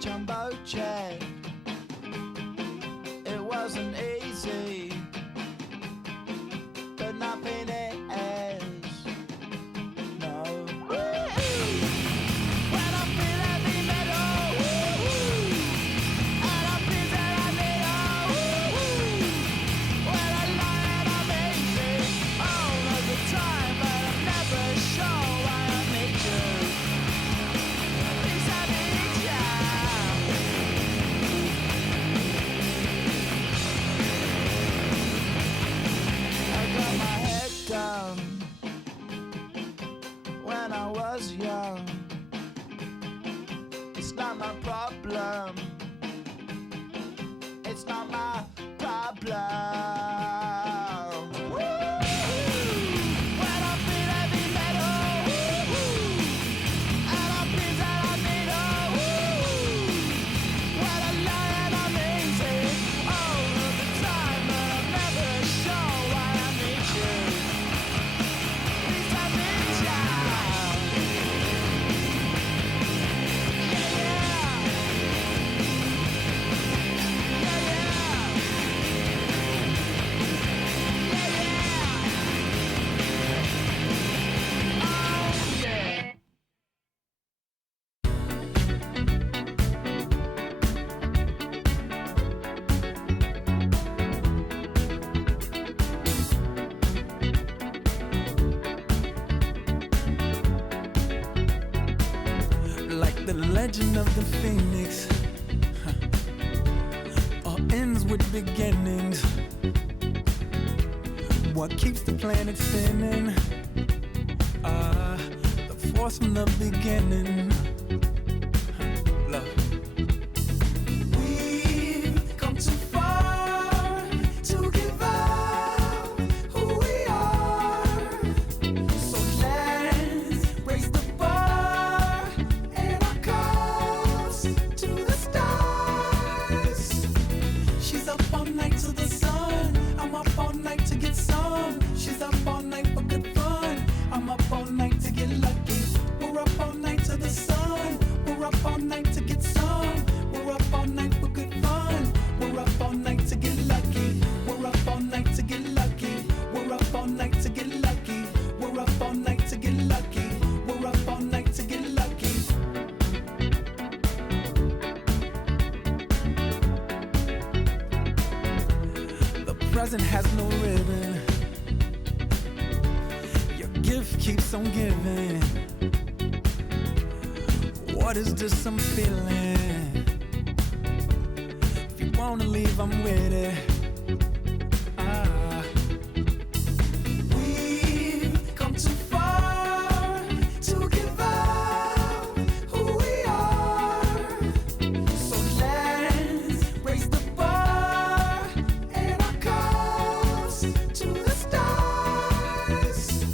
Jumbo check. It wasn't easy, but nothing is. No. When I feel heavy metal, and I feel that I need when I lie and I'm easy all of the time, but I'm never sure why I need you. Please I need you. When I was young, it's not my problem. It's not my problem. When I feel heavy metal, and I feel that I need when I lie and I'm easy all of the time, but I'm never sure why I need you. Please I need you. Like the legend of the phoenix, all ends with beginnings. What keeps the planet spinning? The force from the beginning. Love. We've come too far to give up who we are. So let's raise the bar and our cups to the stars. She's up all night to the sun. I'm up all night to get some. She's up all night for good fun. I'm up all night to get lucky. We're up all night to the sun. We're up all night to get some. We're up all night for good fun. We're up all night to get lucky. We're up all night to get lucky. We're up all night to get lucky. We're up all night to get lucky. We're up all night to get lucky. The present has no ribbon. Your gift keeps on giving. What is this I'm feeling? If you wanna leave, I'm with it. We've come too far to give up who we are. So let's raise the bar and our cups to the stars.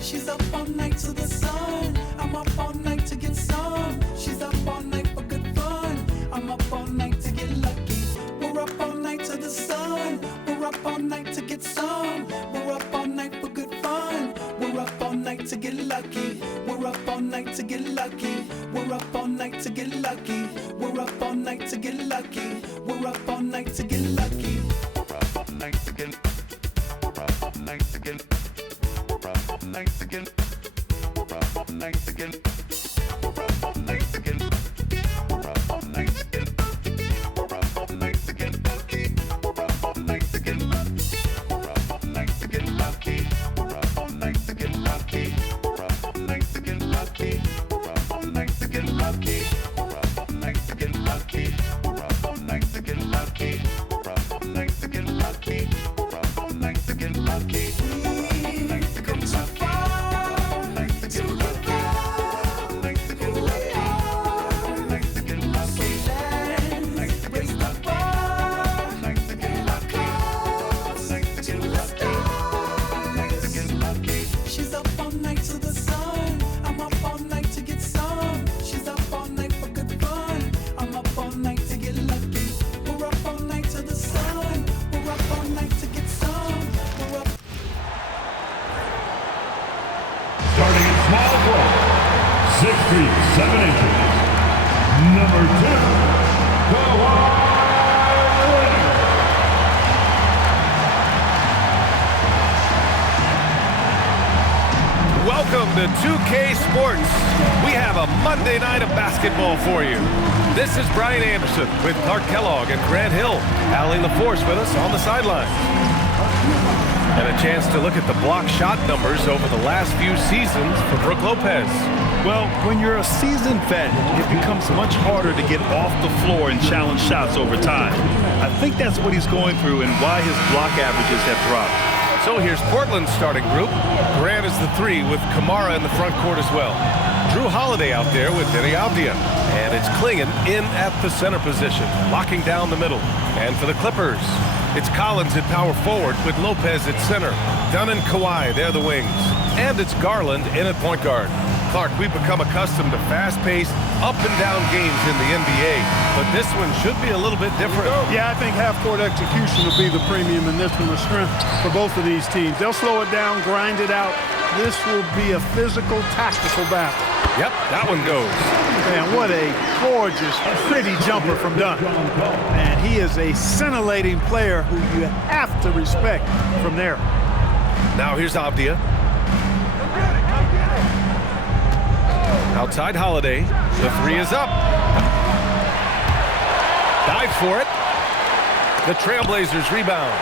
She's up all night to the sun. I'm up all night to get some. She's up all night for good fun. I'm up all night to get lucky. We're up all night to the sun. We're up all night to get some. We're up all night for good fun. We're up all night to get lucky. We're up all night to get lucky. We're up all night to get lucky. We're up all night to get lucky. We're up all night to get lucky. We're up all night to get. We're up all night to get. We're up all night to get. We're up all night to get. We're up all night to get. We're up all night to get. We're up all night to get lucky. We're up all night to get lucky. We're up all night to get lucky. We're up all night to get lucky. We're up all night to get lucky. We're up all night to get lucky. We're up all night to get lucky. We're up all night to get lucky. We're up all night to get lucky. We're up all night to get lucky. We're up all night to get lucky. feet 7 inches. Number 2, Kawhi Leonard. Welcome to 2K Sports. We have a Monday night of basketball for you. This is Brian Anderson with Clark Kellogg and Grant Hill. Allie LaForce with us on the sideline. And a chance to look at the block shot numbers over the last few seasons for Brook Lopez. Well, when you're a seasoned vet, it becomes much harder to get off the floor and challenge shots over time. I think that's what he's going through and why his block averages have dropped. So here's Portland's starting group. Grant is the 3 with Kamara in the front court as well. Drew Holiday out there with Denny Avdia. And it's Klingon in at the center position, locking down the middle. And for the Clippers, it's Collins at power forward with Lopez at center. Dunn and Kawhi, they're the wings. And it's Garland in at point guard. Clark, we've become accustomed to fast-paced, up-and-down games in the NBA, but this one should be a little bit different. Yeah, I think half-court execution will be the premium in this one, the strength for both of these teams. They'll slow it down, grind it out. This will be a physical, tactical battle. Yep, that one goes. Man, what a gorgeous, pretty jumper from Dunn. And he is a scintillating player who you have to respect from there. Now here's Avdia. Outside Holiday. The 3 is up. Dives for it. The Trailblazers rebound.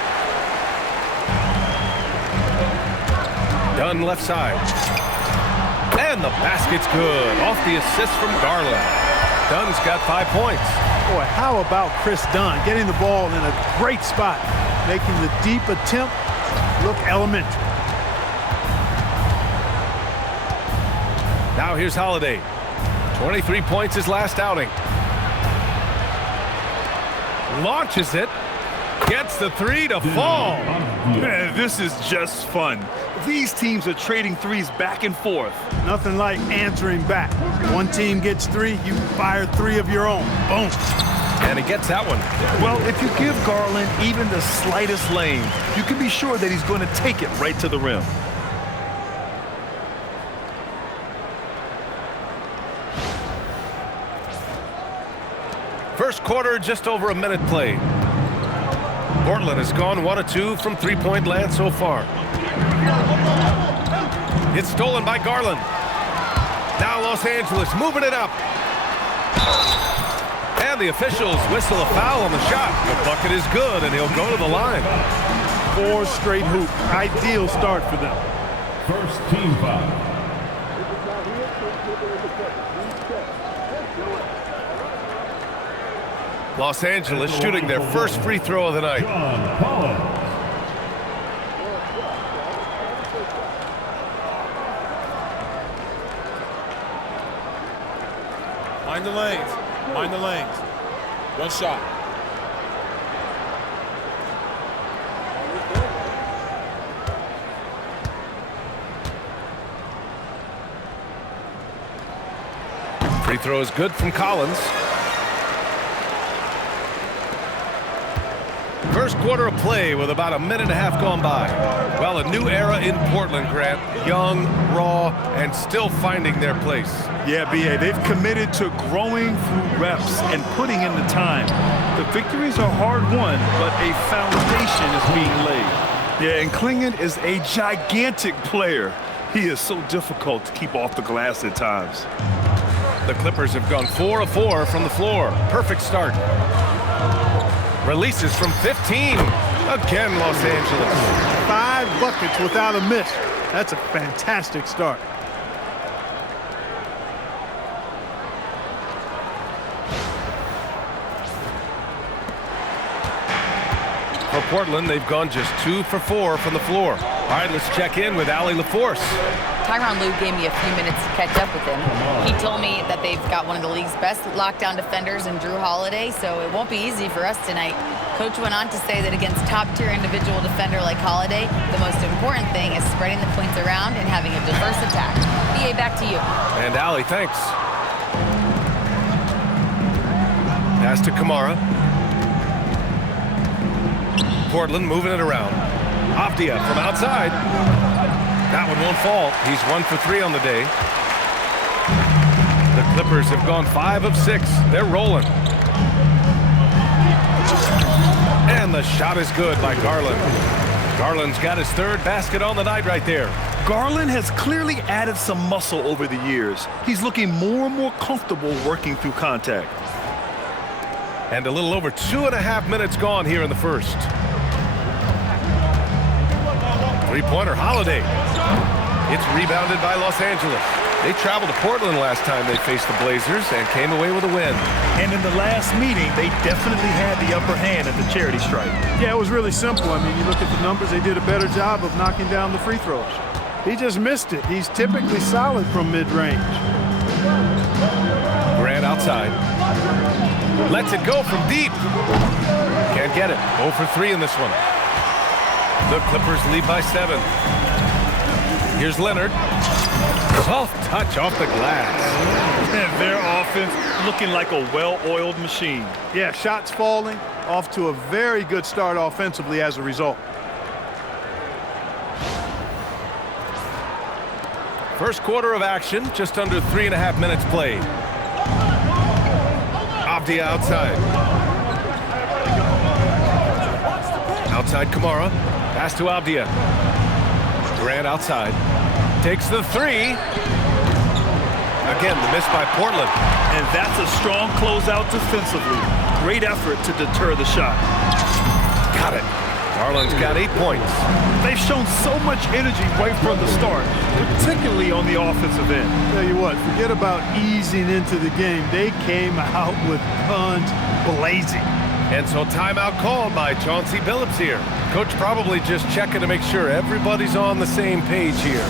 Dunn left side. And the basket's good. Off the assist from Garland. Dunn's got 5 points. Boy, how about Chris Dunn getting the ball in a great spot, making the deep attempt look elementary. Now here's Holiday. 23 points his last outing. Launches it. Gets the 3 to fall. Man, this is just fun. These teams are trading threes back and forth. Nothing like answering back. One team gets 3, you fire 3 of your own. Boom. And he gets that one. Well, if you give Garland even the slightest lane, you can be sure that he's going to take it right to the rim. First quarter, just over a minute played. Portland has gone 1 of 2 from three-point land so far. It's stolen by Garland. Now Los Angeles moving it up. And the officials whistle a foul on the shot. The bucket is good, and he'll go to the line. 4 straight hoop. Ideal start for them. First team foul. Los Angeles shooting their first free throw of the night. John Collins. Mind the lanes. Mind the lanes. One shot. Free throw is good from Collins. First quarter of play with about a minute and a half gone by. Well, a new era in Portland, Grant. Young, raw, and still finding their place. Yeah, B.A., they've committed to growing through reps and putting in the time. The victories are hard-won, but a foundation is being laid. Yeah, and Klingon is a gigantic player. He is so difficult to keep off the glass at times. The Clippers have gone 4 of 4 from the floor. Perfect start. Releases from 15. Again, Los Angeles. 5 buckets without a miss. That's a fantastic start. For Portland, they've gone just 2 for 4 from the floor. All right, let's check in with Allie LaForce. Tyronn Lue gave me a few minutes to catch up with him. He told me that they've got one of the league's best lockdown defenders in Drew Holiday, so it won't be easy for us tonight. Coach went on to say that against top-tier individual defender like Holiday, the most important thing is spreading the points around and having a diverse attack. BA, back to you. And Allie, thanks. Pass to Kamara. Portland moving it around. Avdia from outside. That one won't fall. He's 1 for 3 on the day. Clippers have gone 5 of 6. They're rolling. And the shot is good by Garland. Garland's got his 3rd basket on the night right there. Garland has clearly added some muscle over the years. He's looking more and more comfortable working through contact. And a little over 2.5 minutes gone here in the first. Three-pointer, Holiday. It's rebounded by Los Angeles. They traveled to Portland last time they faced the Blazers and came away with a win. And in the last meeting, they definitely had the upper hand at the charity stripe. Yeah, it was really simple. I mean, you look at the numbers, they did a better job of knocking down the free throws. He just missed it. He's typically solid from mid-range. Grant outside. Lets it go from deep. Can't get it. 0 for 3 in this one. The Clippers lead by 7. Here's Leonard. Soft touch off the glass. And their offense looking like a well-oiled machine. Yeah, shots falling, off to a very good start offensively as a result. First quarter of action, just under 3.5 minutes played. Avdia outside. Outside Kamara. Pass to Avdia. Grant outside. Takes the 3. Again, the miss by Portland. And that's a strong closeout defensively. Great effort to deter the shot. Got it. Garland's got 8 points. They've shown so much energy right from the start, particularly on the offensive end. Tell you what, forget about easing into the game. They came out with guns blazing. And so timeout called by Chauncey Billups here. Coach probably just checking to make sure everybody's on the same page here.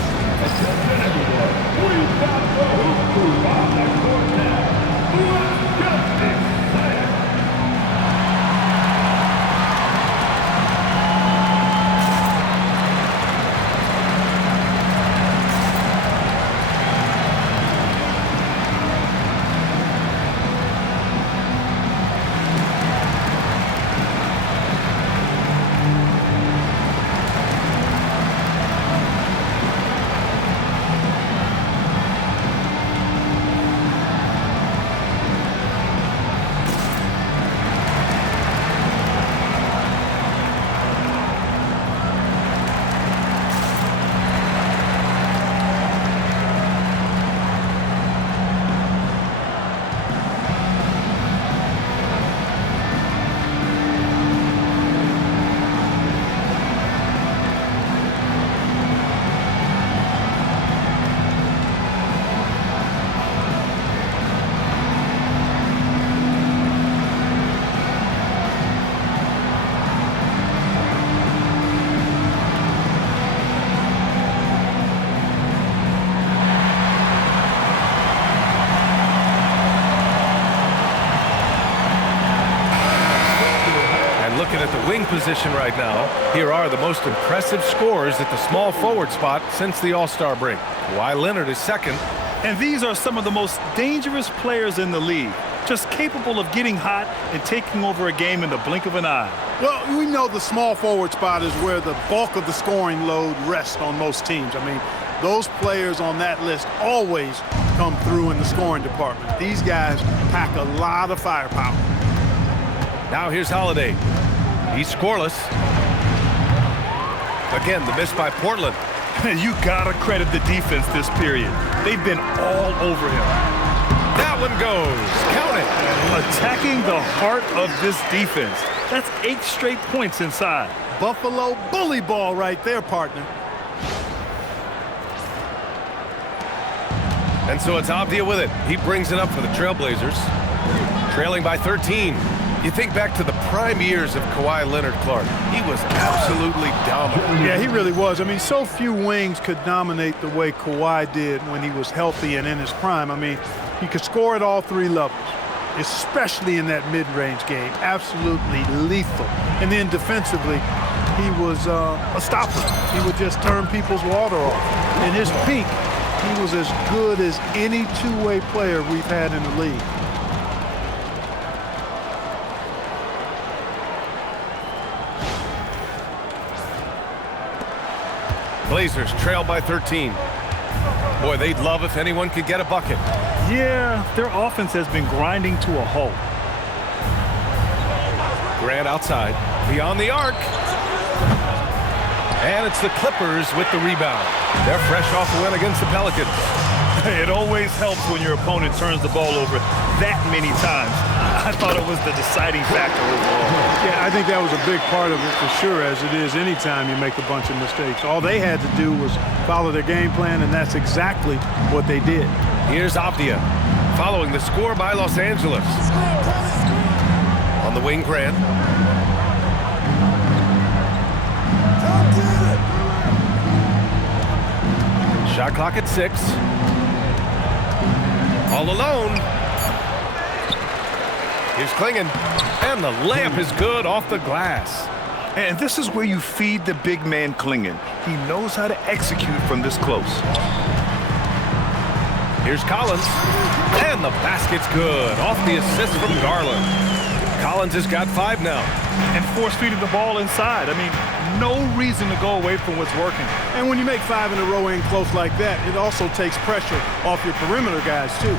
Looking at the wing position right now, here are the most impressive scorers at the small forward spot since the All-Star break. Kawhi Leonard is second. And these are some of the most dangerous players in the league, just capable of getting hot and taking over a game in the blink of an eye. Well, we know the small forward spot is where the bulk of the scoring load rests on most teams. I mean, those players on that list always come through in the scoring department. These guys pack a lot of firepower. Now here's Holiday. He's scoreless. Again, the miss by Portland. You gotta credit the defense this period. They've been all over him. That one goes. Count it. Attacking the heart of this defense. That's 8 straight points inside. Buffalo bully ball right there, partner. And so it's Avdia with it. He brings it up for the Trailblazers. Trailing by 13. You think back to the prime years of Kawhi Leonard, Clark. He was absolutely dominant. Yeah, he really was. I mean, so few wings could dominate the way Kawhi did when he was healthy and in his prime. I mean, he could score at all 3 levels, especially in that mid-range game. Absolutely lethal. And then defensively, he was a stopper. He would just turn people's water off. In his peak, he was as good as any two-way player we've had in the league. Blazers trail by 13. Boy, they'd love if anyone could get a bucket. Yeah, their offense has been grinding to a halt. Grant outside, beyond the arc. And it's the Clippers with the rebound. They're fresh off a win against the Pelicans. It always helps when your opponent turns the ball over that many times. I thought it was the deciding factor overall. Yeah, I think that was a big part of it for sure, as it is anytime you make a bunch of mistakes. All they had to do was follow their game plan, and that's exactly what they did. Here's Avdia, following the score by Los Angeles. On the wing, Grant. Shot clock at 6. All alone. Here's Klingon. And the layup is good off the glass. And this is where you feed the big man Klingon. He knows how to execute from this close. Here's Collins. And the basket's good off the assist from Garland. Collins has got 5 now. And force-feeding the ball inside. I mean, no reason to go away from what's working. And when you make 5 in a row in close like that, it also takes pressure off your perimeter guys, too.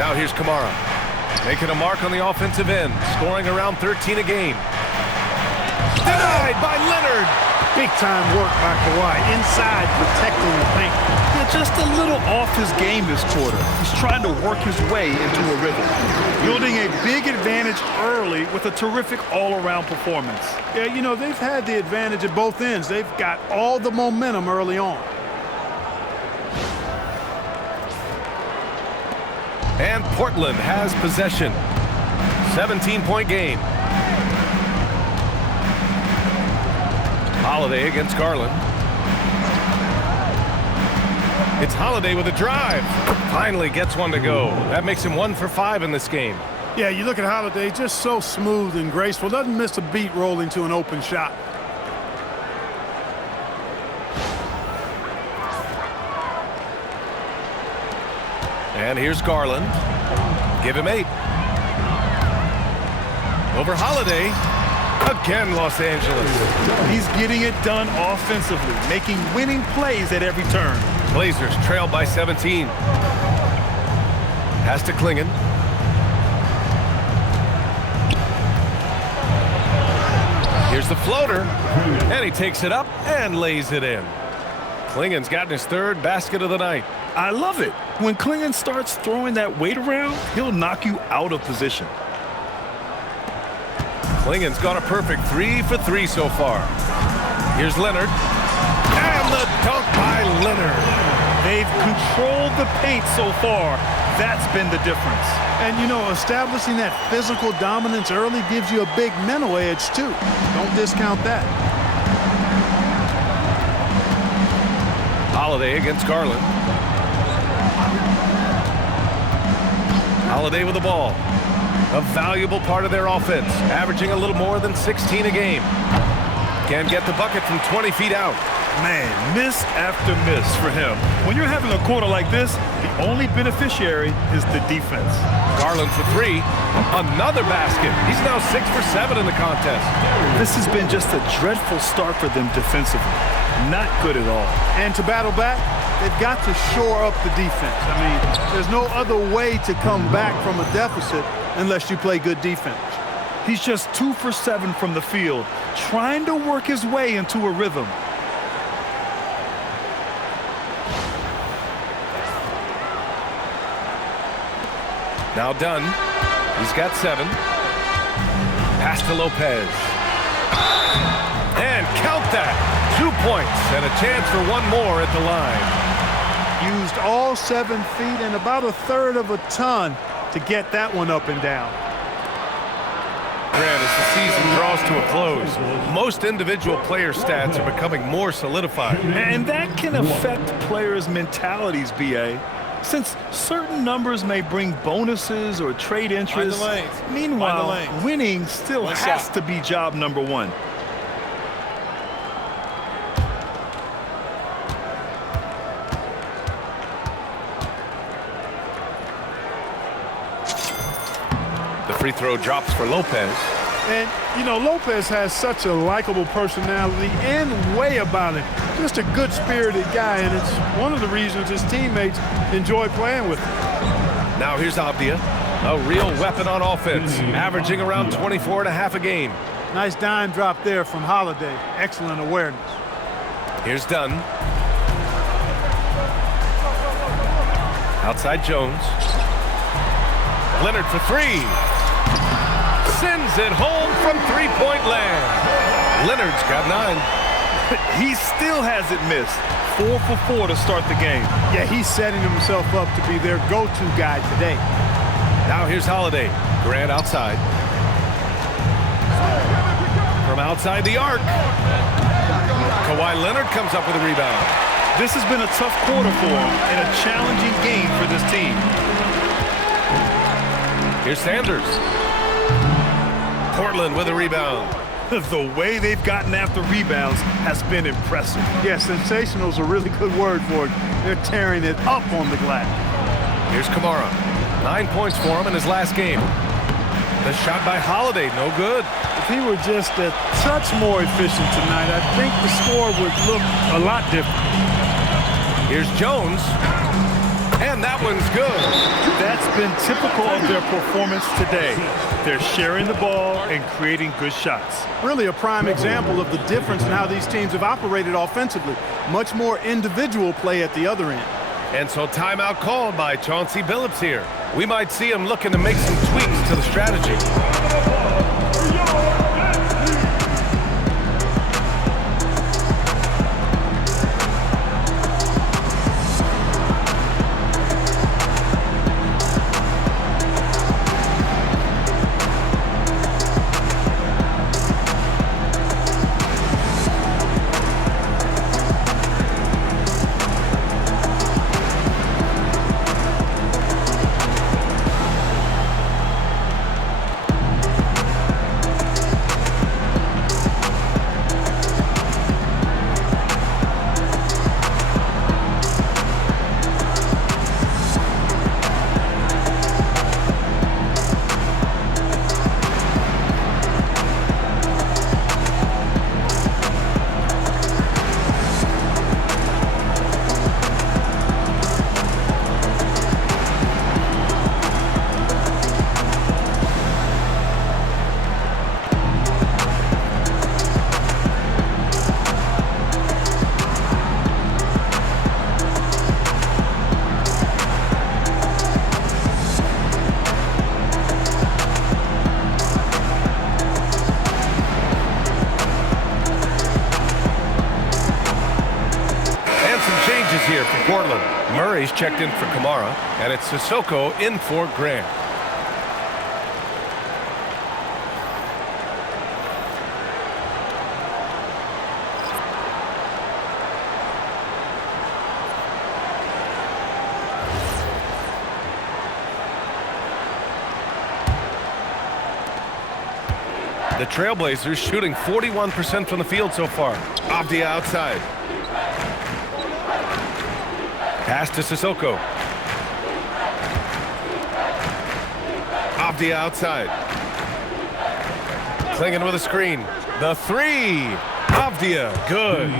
Now here's Kamara, making a mark on the offensive end, scoring around 13 a game. Denied by Leonard. Big-time work by Kawhi, inside protecting the paint. Yeah, just a little off his game this quarter. He's trying to work his way into a rhythm. Building a big advantage early with a terrific all-around performance. Yeah, you know, they've had the advantage at both ends. They've got all the momentum early on. And Portland has possession. 17-point game. Holiday against Garland. It's Holiday with a drive. Finally gets one to go. That makes him 1 for 5 in this game. Yeah, you look at Holiday, just so smooth and graceful. Doesn't miss a beat rolling to an open shot. And here's Garland. Give him 8. Over Holiday. Again, Los Angeles. He's getting it done offensively, making winning plays at every turn. Blazers trail by 17. Pass to Klingon. Here's the floater. And he takes it up and lays it in. Klingon's gotten his 3rd basket of the night. I love it. When Klingon starts throwing that weight around, he'll knock you out of position. Klingon's got a perfect 3 for 3 so far. Here's Leonard. And the dunk by Leonard. They've controlled the paint so far. That's been the difference. And, you know, establishing that physical dominance early gives you a big mental edge, too. Don't discount that. Holiday against Garland. Holiday with the ball. A valuable part of their offense, averaging a little more than 16 a game. Can get the bucket from 20 feet out. Man, miss after miss for him. When you're having a quarter like this, the only beneficiary is the defense. Garland for 3. Another basket. He's now 6 for 7 in the contest. This has been just a dreadful start for them defensively. Not good at all. And to battle back, they've got to shore up the defense. I mean, there's no other way to come back from a deficit unless you play good defense. He's just 2 for 7 from the field, trying to work his way into a rhythm. Now done. He's got 7. Pass to Lopez. And count that. 2 points and a chance for 1 more at the line. Used all 7 feet and about 1/3 of a ton to get that one up and down. Grant, as the season draws to a close, most individual player stats are becoming more solidified. And that can affect players' mentalities, B.A., since certain numbers may bring bonuses or trade interest. Meanwhile, winning still has to be job number 1. The free throw drops for Lopez. And, you know, Lopez has such a likable personality and way about him. Just a good-spirited guy, and it's one of the reasons his teammates enjoy playing with him. Now here's Abdia, a real weapon on offense, averaging around 24.5 a game. Nice dime drop there from Holiday. Excellent awareness. Here's Dunn. Outside Jones. Leonard for three. Sends it home from three-point land. Leonard's got 9. He still hasn't missed. 4 for 4 to start the game. Yeah, he's setting himself up to be their go-to guy today. Now here's Holiday. Grant outside. From outside the arc. Kawhi Leonard comes up with a rebound. This has been a tough quarter for him and a challenging game for this team. Here's Sanders. Portland with a rebound. The way they've gotten after rebounds has been impressive. Yeah, sensational is a really good word for it. They're tearing it up on the glass. Here's Kamara. 9 points for him in his last game. The shot by Holiday, no good. If he were just a touch more efficient tonight, I think the score would look a lot different. Here's Jones. And that one's good. That's been typical of their performance today. They're sharing the ball and creating good shots. Really a prime example of the difference in how these teams have operated offensively. Much more individual play at the other end. And so timeout called by Chauncey Billups here. We might see him looking to make some tweaks to the strategy. Here for Portland. Murray's checked in for Kamara, and it's Sissoko in for Grant. The Trailblazers shooting 41% from the field so far. Abdia outside. Pass to Sissoko. Abdia outside. Clinging with a screen. The three. Abdia, good.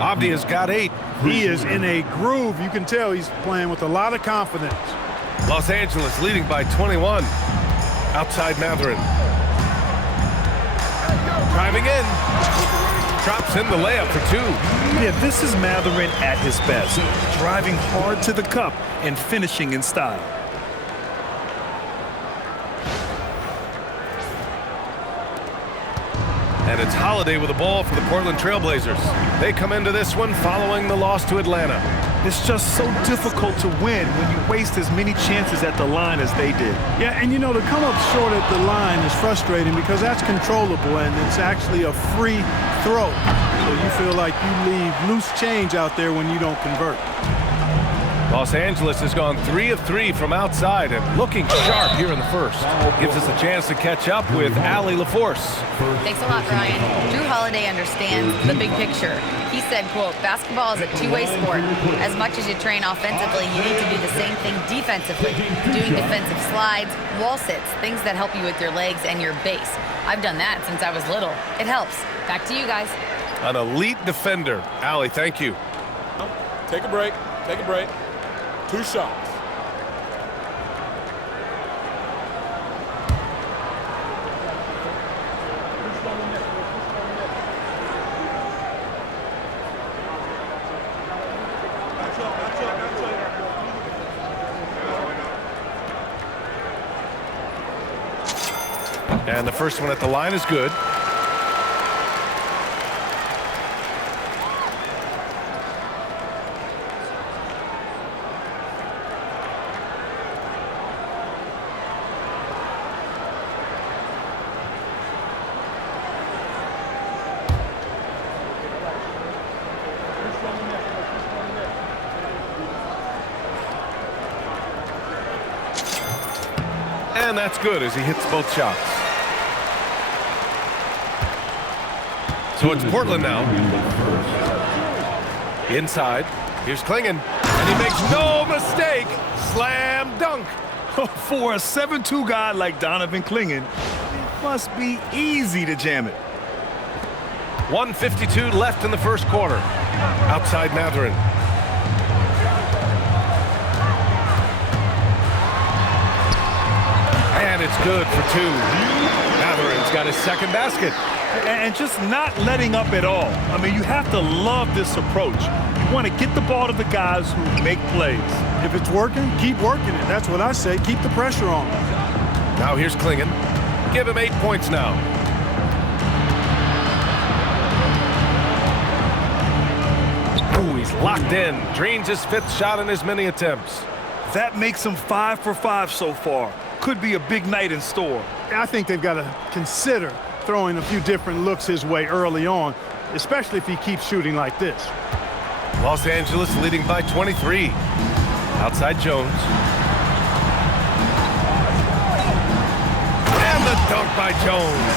Abdia's got 8. He is in a groove. You can tell he's playing with a lot of confidence. Los Angeles leading by 21. Outside Matherin. Driving in. Drops in the layup for 2. Yeah, this is Matherin at his best. Driving hard to the cup and finishing in style. And it's Holiday with the ball for the Portland Trailblazers. They come into this one following the loss to Atlanta. It's just so difficult to win when you waste as many chances at the line as they did. Yeah, and you know, to come up short at the line is frustrating because that's controllable and it's actually a free throw. So you feel like you leave loose change out there when you don't convert. Los Angeles has gone 3 of 3 from outside and looking sharp here in the first. Gives us a chance to catch up with Allie LaForce. Thanks a lot, Brian. Drew Holiday understands the big picture. He said, quote, basketball is a two-way sport. As much as you train offensively, you need to do the same thing defensively. Doing defensive slides, wall sits, things that help you with your legs and your base. I've done that since I was little. It helps. Back to you guys. An elite defender. Allie, thank you. Take a break. Take a break. 2 shots. And the first one at the line is good. And that's good as he hits both shots. So it's Portland now. Inside. Here's Klingon. And he makes no mistake. Slam dunk. For a 7'2" guy like Donovan Klingon, it must be easy to jam it. 1:52 left in the first quarter. Outside Mathurin. And it's good for two. Mathurin's got his second basket. And just not letting up at all. I mean, you have to love this approach. You want to get the ball to the guys who make plays. If it's working, keep working it. That's what I say. Keep the pressure on. Now here's Klingon. Give him 8 points now. Ooh, he's locked in. Drains his 5th shot in as many attempts. That makes him 5 for 5 so far. Could be a big night in store. I think they've got to consider throwing a few different looks his way early on, especially if he keeps shooting like this. Los Angeles leading by 23. Outside Jones. And the dunk by Jones.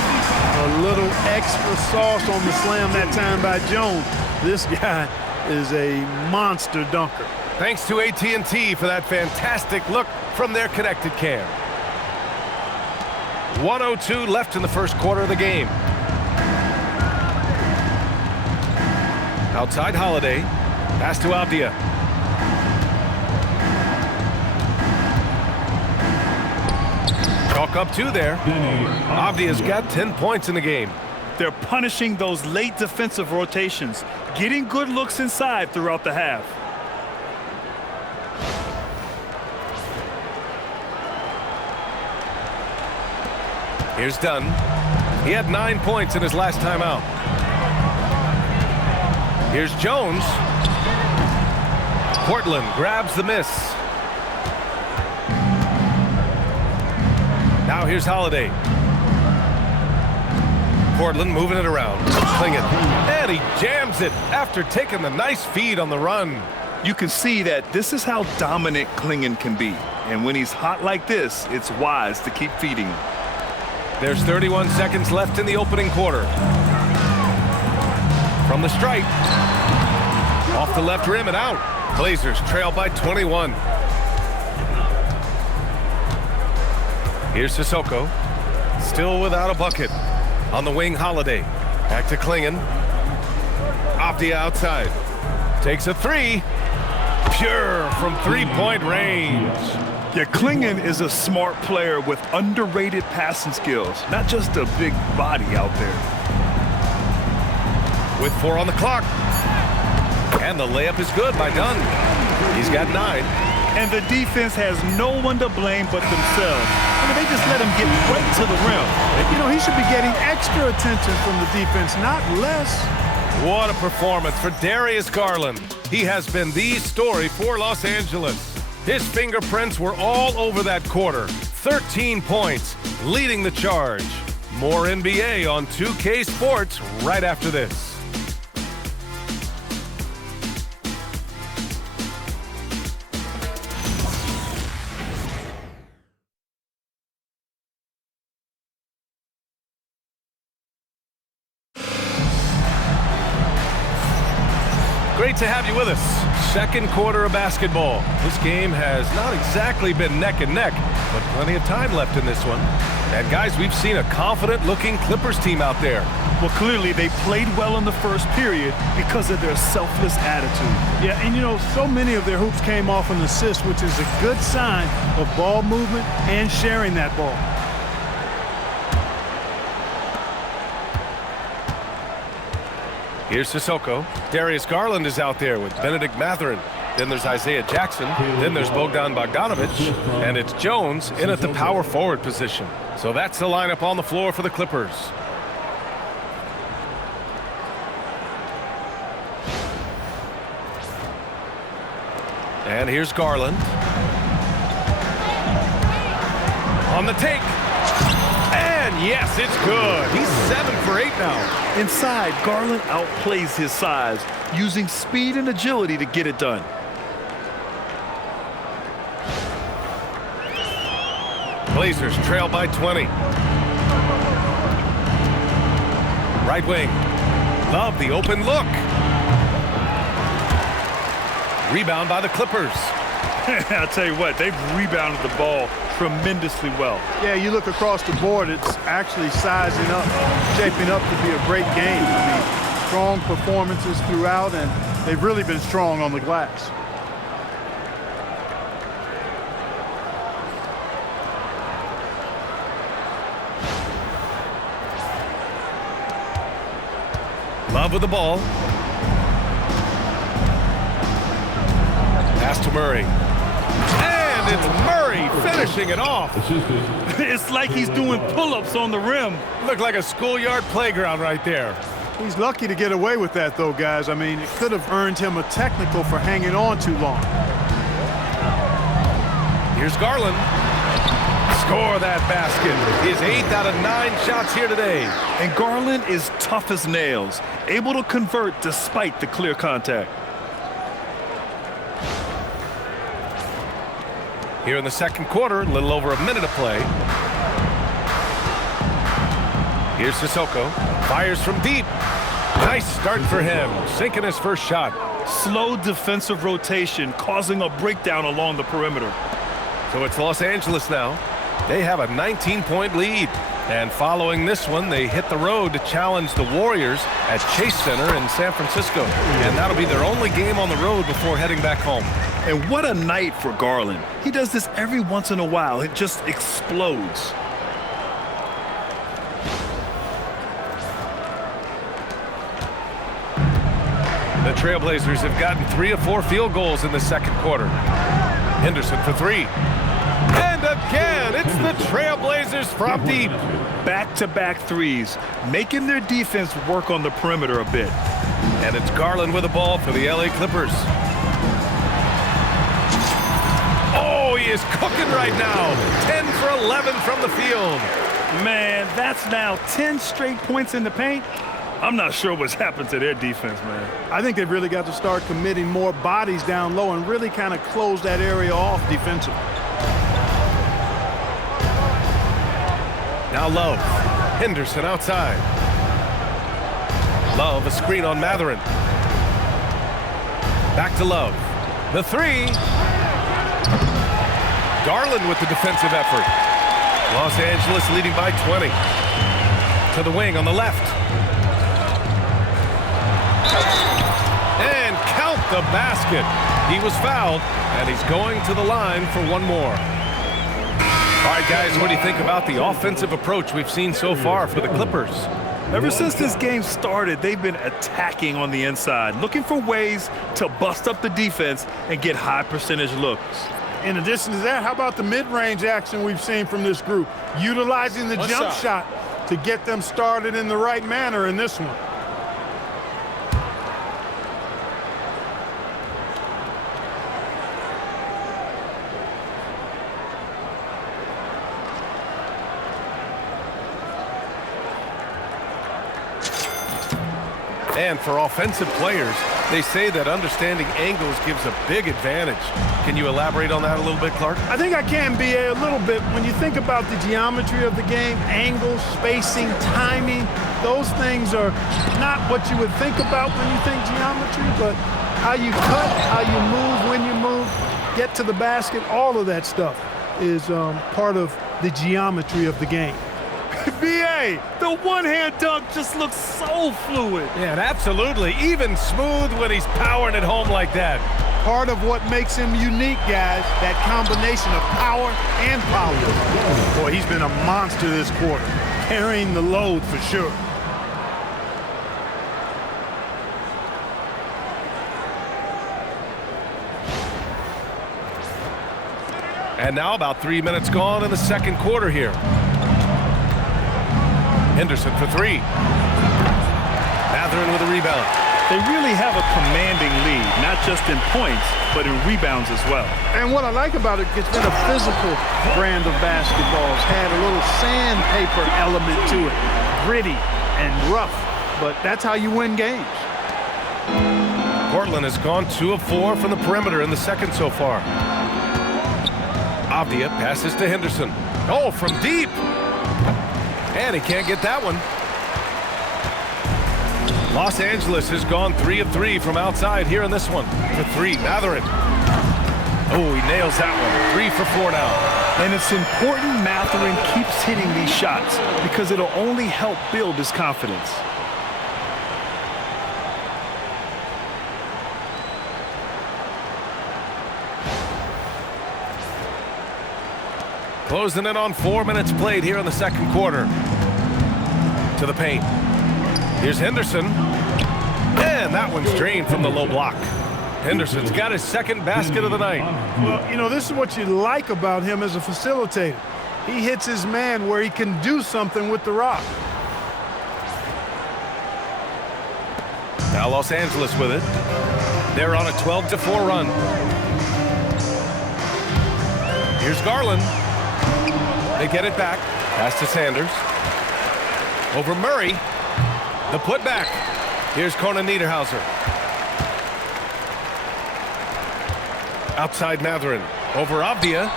A little extra sauce on the slam that time by Jones. This guy is a monster dunker. Thanks to AT&T for that fantastic look from their connected cam. 1:02 left in the first quarter of the game. Outside Holiday. Pass to Avdia. Chalk up 2 there. Avdia's got 10 points in the game. They're punishing those late defensive rotations, getting good looks inside throughout the half. Here's Dunn. He had 9 points in his last time out. Here's Jones. Portland grabs the miss. Now here's Holiday. Portland moving it around. Klingon. And he jams it after taking the nice feed on the run. You can see that this is how dominant Klingon can be. And when he's hot like this, it's wise to keep feeding him. There's 31 seconds left in the opening quarter. From the stripe. Off the left rim and out. Blazers trail by 21. Here's Sissoko. Still without a bucket. On the wing, Holiday. Back to Klingon. Avdia outside. Takes a 3. Pure from 3-point range. Yeah, Klingon is a smart player with underrated passing skills, not just a big body out there. With 4 on the clock. And the layup is good by Dunn. He's got 9. And the defense has no one to blame but themselves. I mean, they just let him get right to the rim. You know, he should be getting extra attention from the defense, not less. What a performance for Darius Garland. He has been the story for Los Angeles. His fingerprints were all over that quarter. 13 points, leading the charge. More NBA on 2K Sports right after this. Great to have you with us. Second quarter of basketball. This game has not exactly been neck and neck, but plenty of time left in this one. And guys, we've seen a confident-looking Clippers team out there. Well, clearly they played well in the first period because of their selfless attitude. Yeah, and you know, so many of their hoops came off an assist, which is a good sign of ball movement and sharing that ball. Here's Sissoko. Darius Garland is out there with Benedict Mathurin. Then there's Isaiah Jackson. Then there's Bogdan Bogdanovic. And it's Jones in at the power forward position. So that's the lineup on the floor for the Clippers. And here's Garland. On the take. And yes, it's good. He's 7 for 8 now. Inside, Garland outplays his size, using speed and agility to get it done. Blazers trail by 20. Right wing. Love the open look. Rebound by the Clippers. I'll tell you what, they've rebounded the ball tremendously well. Yeah, you look across the board, it's actually sizing up, shaping up to be a great game. I mean, strong performances throughout, and they've really been strong on the glass. Love with the ball. Pass to Murray. And it's Murray finishing it off. It's like he's doing pull-ups on the rim. Looked like a schoolyard playground right there. He's lucky to get away with that, though, guys. I mean, it could have earned him a technical for hanging on too long. Here's Garland. Score that basket. His 8th out of 9 shots here today. And Garland is tough as nails, able to convert despite the clear contact. Here in the second quarter, a little over a minute of play. Here's Sissoko. Fires from deep. Nice start for him. Sinking his first shot. Slow defensive rotation, causing a breakdown along the perimeter. So it's Los Angeles now. They have a 19-point lead. And following this one, they hit the road to challenge the Warriors at Chase Center in San Francisco. And that'll be their only game on the road before heading back home. And what a night for Garland. He does this every once in a while. It just explodes. The Trailblazers have gotten 3 of 4 field goals in the second quarter. Henderson for 3. And again, it's the Trailblazers from deep. Back-to-back threes, making their defense work on the perimeter a bit. And it's Garland with the ball for the LA Clippers. Oh, he is cooking right now. 10 for 11 from the field. Man, that's now 10 straight points in the paint. I'm not sure what's happened to their defense, man. I think they've really got to start committing more bodies down low and really kind of close that area off defensively. Now Love. Henderson outside. Love, a screen on Matherin. Back to Love. The 3. Garland with the defensive effort. Los Angeles leading by 20. To the wing on the left. And count the basket. He was fouled, and he's going to the line for one more. All right, guys, what do you think about the offensive approach we've seen so far for the Clippers? Ever since this game started, they've been attacking on the inside, looking for ways to bust up the defense and get high percentage looks. In addition to that, how about the mid-range action we've seen from this group? Utilizing the jump shot to get them started in the right manner in this one. And for offensive players, they say that understanding angles gives a big advantage. Can you elaborate on that a little bit, Clark? I think I can, B.A., a little bit. When you think about the geometry of the game, angles, spacing, timing, those things are not what you would think about when you think geometry, but how you cut, how you move, when you move, get to the basket, all of that stuff is part of the geometry of the game. B.A., the one-hand dunk just looks so fluid. Yeah, absolutely. Even smooth when he's powering it home like that. Part of what makes him unique, guys, that combination of power and power. Boy, he's been a monster this quarter, carrying the load for sure. And now about 3 minutes gone in the second quarter here. Henderson for three. Mathurin with a rebound. They really have a commanding lead, not just in points, but in rebounds as well. And what I like about it, it's been a physical brand of basketball. It's had a little sandpaper element to it, gritty and rough, but that's how you win games. Portland has gone 2 of 4 from the perimeter in the second so far. Avdia passes to Henderson. Oh, from deep. And he can't get that one. Los Angeles has gone 3 of 3 from outside here in this one. For three, Mathurin. Oh, he nails that one. 3 for 4 now. And it's important Mathurin keeps hitting these shots because it'll only help build his confidence. Closing in on 4 minutes played here in the second quarter. To the paint. Here's Henderson. And that one's drained from the low block. Henderson's got his second basket of the night. Well, you know, this is what you like about him as a facilitator. He hits his man where he can do something with the rock. Now Los Angeles with it. They're on a 12-4 run. Here's Garland. They get it back. Pass to Sanders. Over Murray. The putback. Here's Conan Niederhauser. Outside Mathurin. Over Avdia.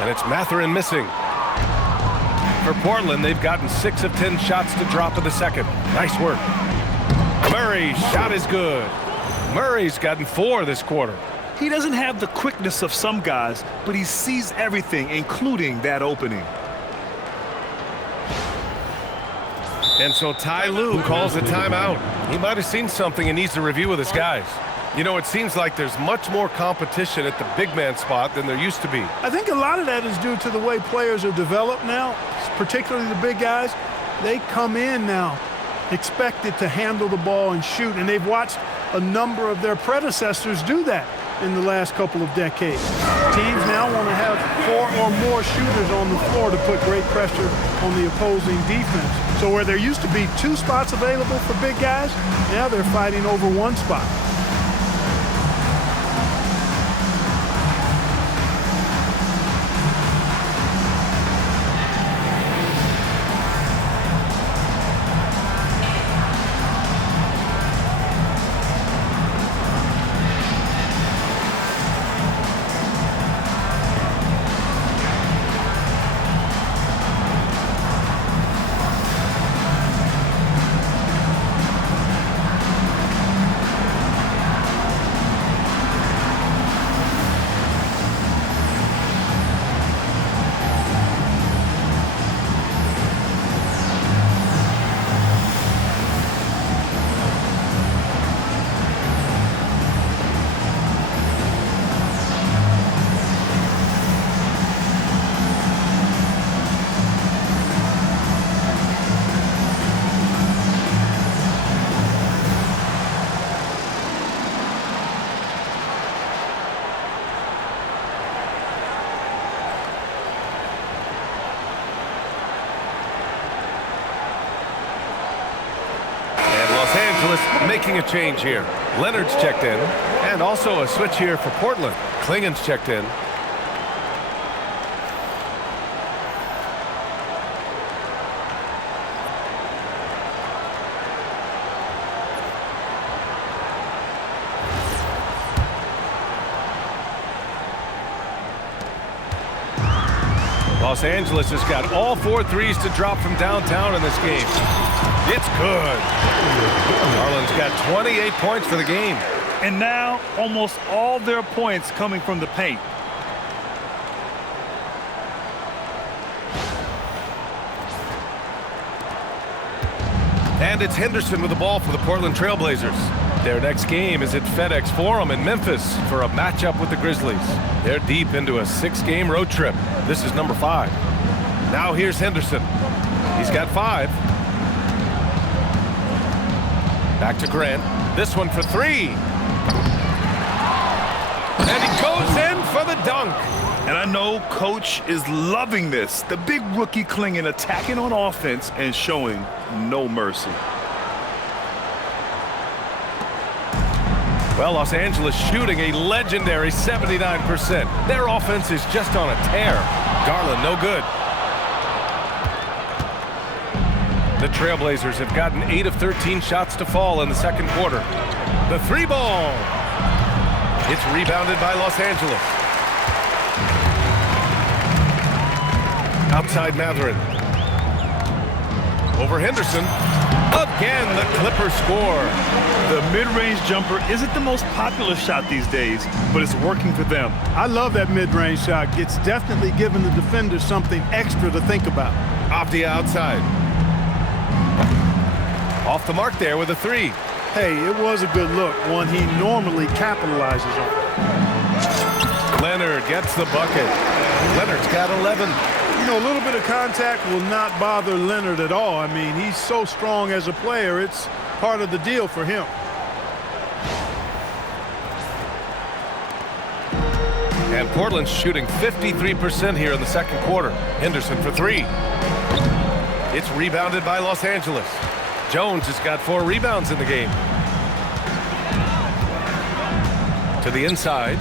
And it's Mathurin missing. For Portland, they've gotten 6 of 10 shots to drop in the second. Nice work. Murray's shot is good. Murray's gotten 4 this quarter. He doesn't have the quickness of some guys, but he sees everything, including that opening. And so Ty Lue calls a timeout. He might have seen something and needs to review with his guys. You know, it seems like there's much more competition at the big man spot than there used to be. I think a lot of that is due to the way players are developed now, particularly the big guys. They come in now expected to handle the ball and shoot, and they've watched a number of their predecessors do that in the last couple of decades. Teams now want to have 4 or more shooters on the floor to put great pressure on the opposing defense. So where there used to be 2 spots available for big guys, now they're fighting over 1 spot. Making a change here. Leonard's checked in, and also a switch here for Portland. Klingen's checked in. Los Angeles has got all 4 threes to drop from downtown in this game. It's good. Garland's got 28 points for the game. And now almost all their points coming from the paint. And it's Henderson with the ball for the Portland Trailblazers. Their next game is at FedEx Forum in Memphis for a matchup with the Grizzlies. They're deep into a 6-game road trip. This is number 5. Now here's Henderson. He's got 5. Back to Grant. This one for 3. And he goes in for the dunk. And I know Coach is loving this. The big rookie Klingon attacking on offense and showing no mercy. Well, Los Angeles shooting a legendary 79%. Their offense is just on a tear. Garland, no good. The Trailblazers have gotten 8 of 13 shots to fall in the second quarter. The 3-ball. It's rebounded by Los Angeles. Outside Mathurin. Over Henderson. Again, the Clippers score. The mid-range jumper isn't the most popular shot these days, but it's working for them. I love that mid-range shot. It's definitely giving the defenders something extra to think about. Off the outside. Off the mark there with a 3. Hey, it was a good look, one he normally capitalizes on. Leonard gets the bucket. Leonard's got 11. You know, a little bit of contact will not bother Leonard at all. I mean, he's so strong as a player, it's part of the deal for him. And Portland's shooting 53% here in the second quarter. Henderson for 3. It's rebounded by Los Angeles. Jones has got 4 rebounds in the game. To the inside.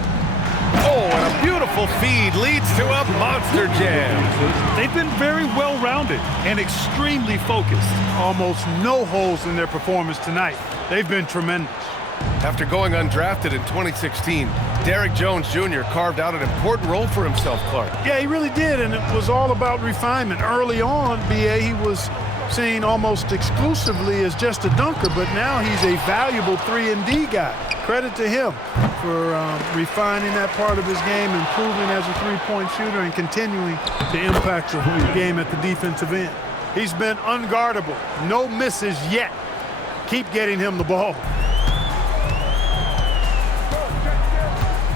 Oh, and a beautiful feed leads to a monster jam. They've been very well-rounded and extremely focused. Almost no holes in their performance tonight. They've been tremendous. After going undrafted in 2016, Derrick Jones Jr. carved out an important role for himself, Clark. Yeah, he really did, and it was all about refinement. Early on, B.A., he was seen almost exclusively as just a dunker, but now he's a valuable 3-and-D guy. Credit to him for refining that part of his game, improving as a three-point shooter, and continuing to impact the game at the defensive end. He's been unguardable. No misses yet. Keep getting him the ball.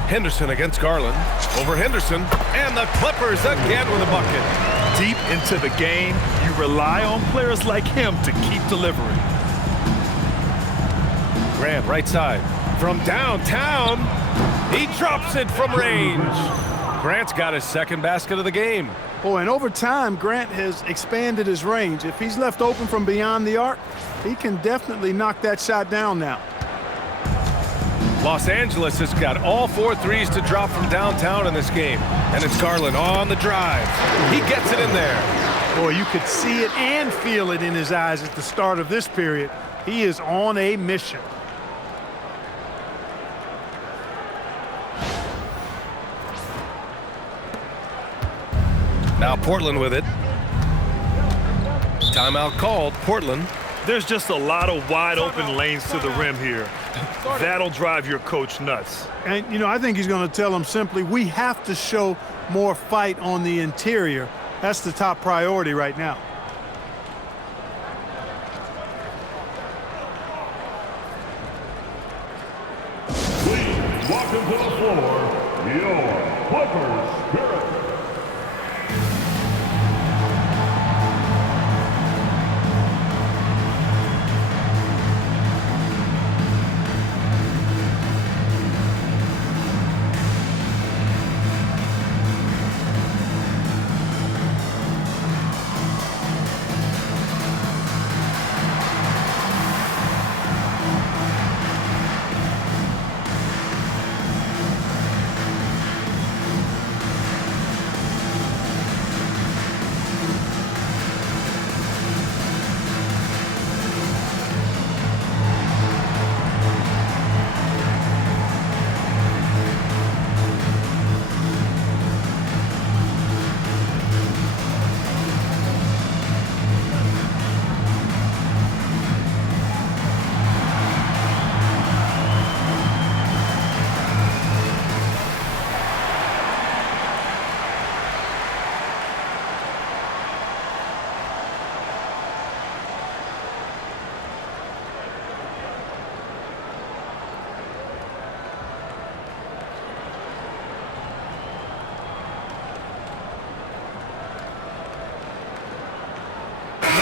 Henderson against Garland. Over Henderson. And the Clippers again with a bucket. Deep into the game, you rely on players like him to keep delivering. Grant, right side. From downtown, he drops it from range. Grant's got his second basket of the game. Oh, and over time, Grant has expanded his range. If he's left open from beyond the arc, he can definitely knock that shot down now. Los Angeles has got all 4 threes to drop from downtown in this game. And it's Garland on the drive. He gets it in there. Boy, you could see it and feel it in his eyes at the start of this period. He is on a mission. Now Portland with it. Timeout called. Portland. There's just a lot of wide open lanes to the rim here. That'll drive your coach nuts. And, you know, I think he's going to tell them simply, we have to show more fight on the interior. That's the top priority right now. Please welcome to the floor, your Clippers Spirit.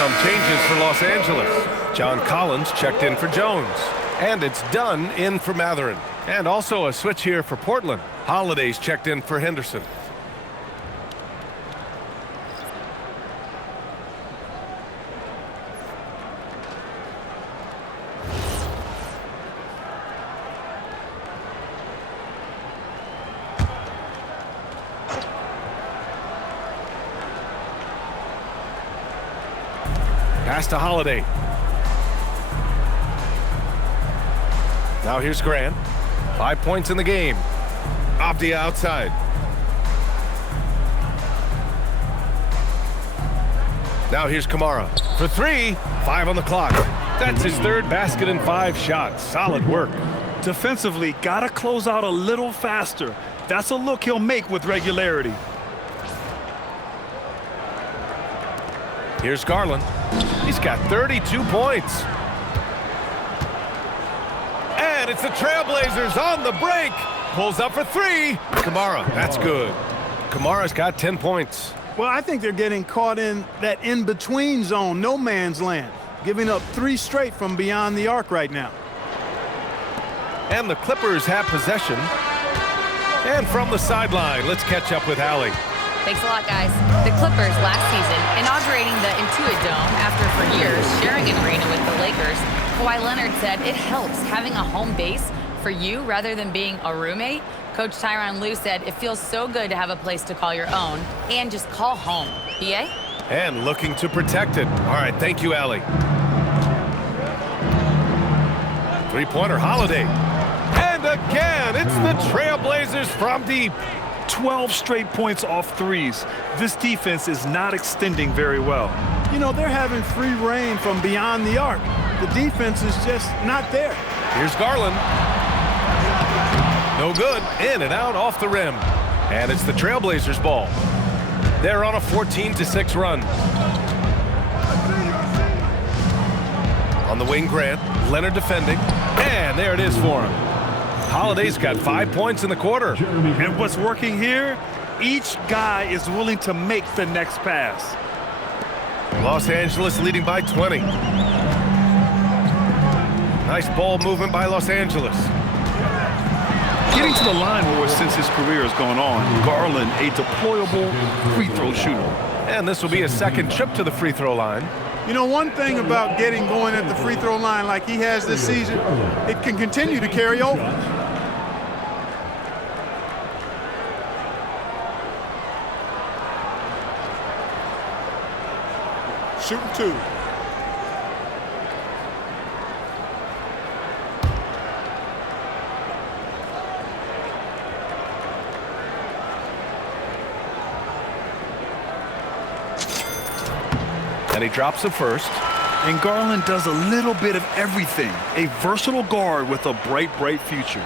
Some changes for Los Angeles. John Collins checked in for Jones. And it's Dunn in for Mathurin. And also a switch here for Portland. Holiday's checked in for Henderson. Pass to Holiday. Now here's Grant. 5 points in the game. Abdia outside. Now here's Kamara for 3. 5 on the clock. That's his third basket in 5 shots. Solid work. Defensively, gotta close out a little faster. That's a look he'll make with regularity. Here's Garland. He's got 32 points. And it's the Trailblazers on the break. Pulls up for 3. Kamara, that's good. Kamara's got 10 points. Well, I think they're getting caught in that in-between zone, no man's land, giving up 3 straight from beyond the arc right now. And the Clippers have possession. And from the sideline, let's catch up with Allie. Thanks a lot, guys. The Clippers last season inaugurating the Intuit Dome after for years sharing an arena with the Lakers. Kawhi Leonard said it helps having a home base for you rather than being a roommate. Coach Tyronn Lue said it feels so good to have a place to call your own and just call home. BA? And looking to protect it. All right, thank you, Allie. Three-pointer, Holiday. And again, it's the Trailblazers from deep. 12 straight points off threes. This defense is not extending very well. You know, they're having free reign from beyond the arc. The defense is just not there. Here's Garland. No good. In and out off the rim. And it's the Trailblazers' ball. They're on a 14-6 run. On the wing, Grant. Leonard defending. And there it is for him. Holiday's got 5 points in the quarter. And what's working here? Each guy is willing to make the next pass. Los Angeles leading by 20. Nice ball movement by Los Angeles. Getting to the line more since his career has gone on. Garland, a deployable free throw shooter. And this will be his second trip to the free throw line. You know, one thing about getting going at the free throw line like he has this season, it can continue to carry over. Shooting 2. And he drops the first. And Garland does a little bit of everything. A versatile guard with a bright, bright future.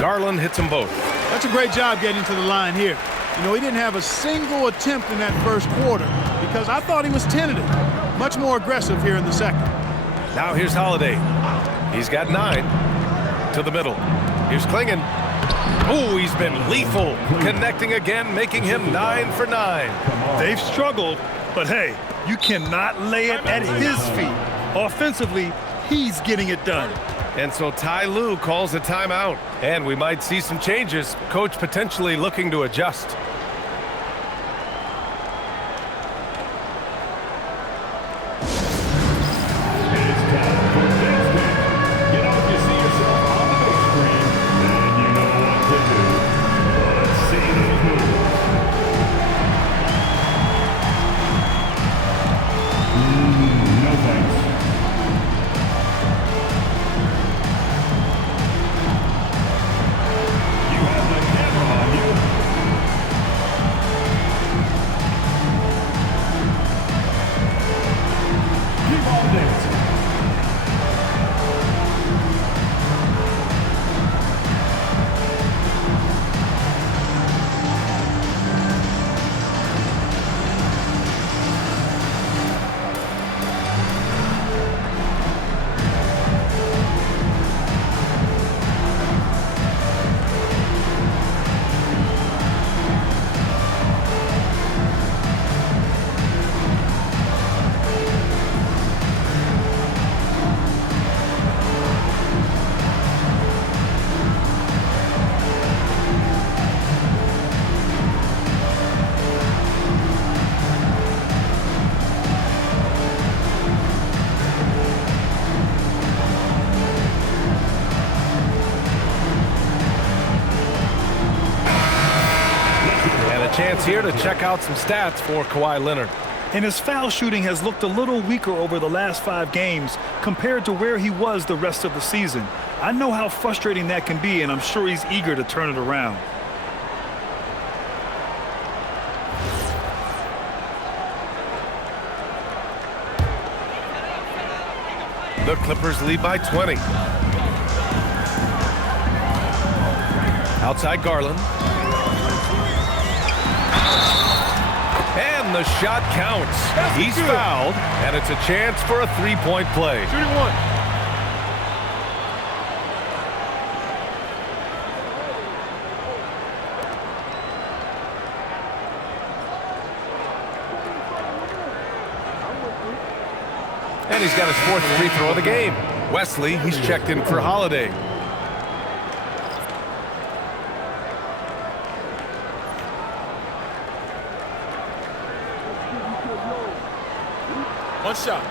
Garland hits them both. That's a great job getting to the line here. You know, he didn't have a single attempt in that first quarter because I thought he was tentative. Much more aggressive here in the second. Now here's Holiday. He's got 9 to the middle. Here's Klingon. Oh, he's been lethal. Connecting again, making him 9 for 9. They've struggled, but hey, you cannot lay it at his feet. Offensively, he's getting it done. And so Ty Lue calls a timeout. And we might see some changes. Coach potentially looking to adjust. chance here to check out some stats for Kawhi Leonard. And his foul shooting has looked a little weaker over the last 5 games compared to where he was the rest of the season. I know how frustrating that can be, and I'm sure he's eager to turn it around. The Clippers lead by 20. Outside Garland. And the shot counts. He's fouled, and it's a chance for a 3-point play. Shooting one. And he's got his 4th free throw of the game. Wesley, he's checked in for Holiday. One shot.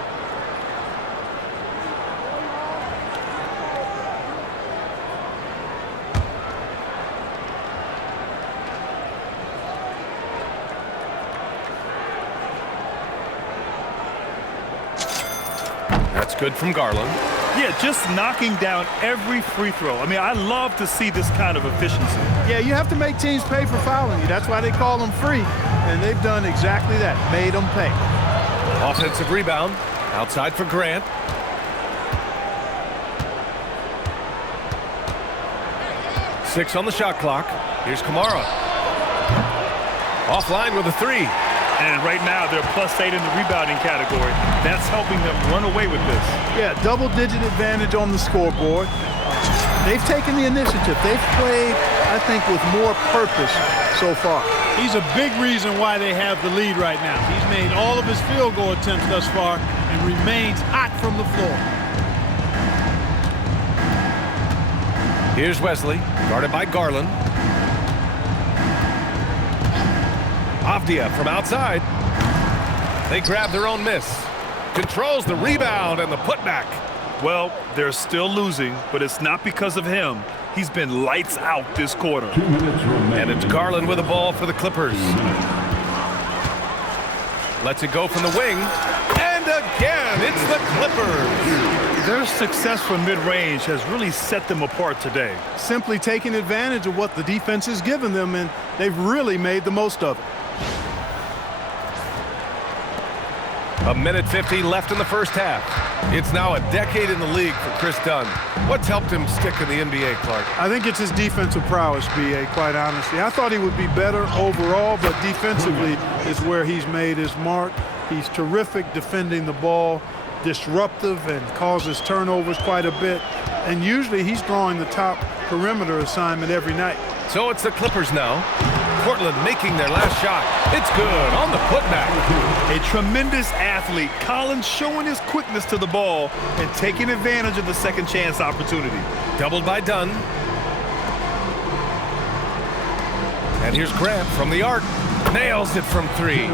That's good from Garland. Yeah, just knocking down every free throw. I mean, I love to see this kind of efficiency. Yeah, you have to make teams pay for fouling you. That's why they call them free. And they've done exactly that, made them pay. Offensive rebound. Outside for Grant. Six on the shot clock. Here's Kamara. Offline with a 3. And right now, they're +8 in the rebounding category. That's helping them run away with this. Yeah, double-digit advantage on the scoreboard. They've taken the initiative. They've played, I think, with more purpose so far. He's a big reason why they have the lead right now. He's made all of his field goal attempts thus far and remains hot from the floor. Here's Wesley, guarded by Garland. Avdia from outside. They grab their own miss. Controls the rebound and the putback. Well, they're still losing, but it's not because of him. He's been lights out this quarter. 2 minutes remaining. And it's Garland with the ball for the Clippers. Lets it go from the wing. And again, it's the Clippers. Their success from mid-range has really set them apart today. Simply taking advantage of what the defense has given them, and they've really made the most of it. 1:50 left in the first half. It's now a decade in the league for Chris Dunn. What's helped him stick in the NBA, Clark? I think it's his defensive prowess, B.A., quite honestly. I thought he would be better overall, but defensively is where he's made his mark. He's terrific defending the ball, disruptive, and causes turnovers quite a bit. And usually he's drawing the top perimeter assignment every night. So it's the Clippers now. Portland making their last shot. It's good on the putback. A tremendous athlete. Collins showing his quickness to the ball and taking advantage of the second chance opportunity. Doubled by Dunn. And here's Grant from the arc. Nails it from 3.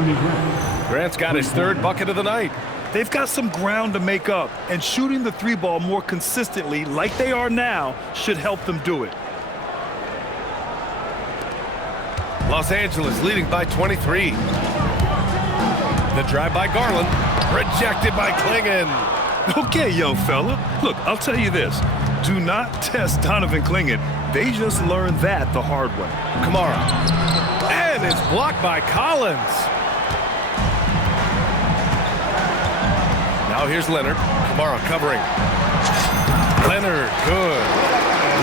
Grant's got his 3rd bucket of the night. They've got some ground to make up, and shooting the 3-ball more consistently like they are now should help them do it. Los Angeles leading by 23. The drive by Garland. Rejected by Clingan. Okay, young fella. Look, I'll tell you this. Do not test Donovan Clingan. They just learned that the hard way. Kamara. And it's blocked by Collins. Now here's Leonard. Kamara covering. Leonard, good.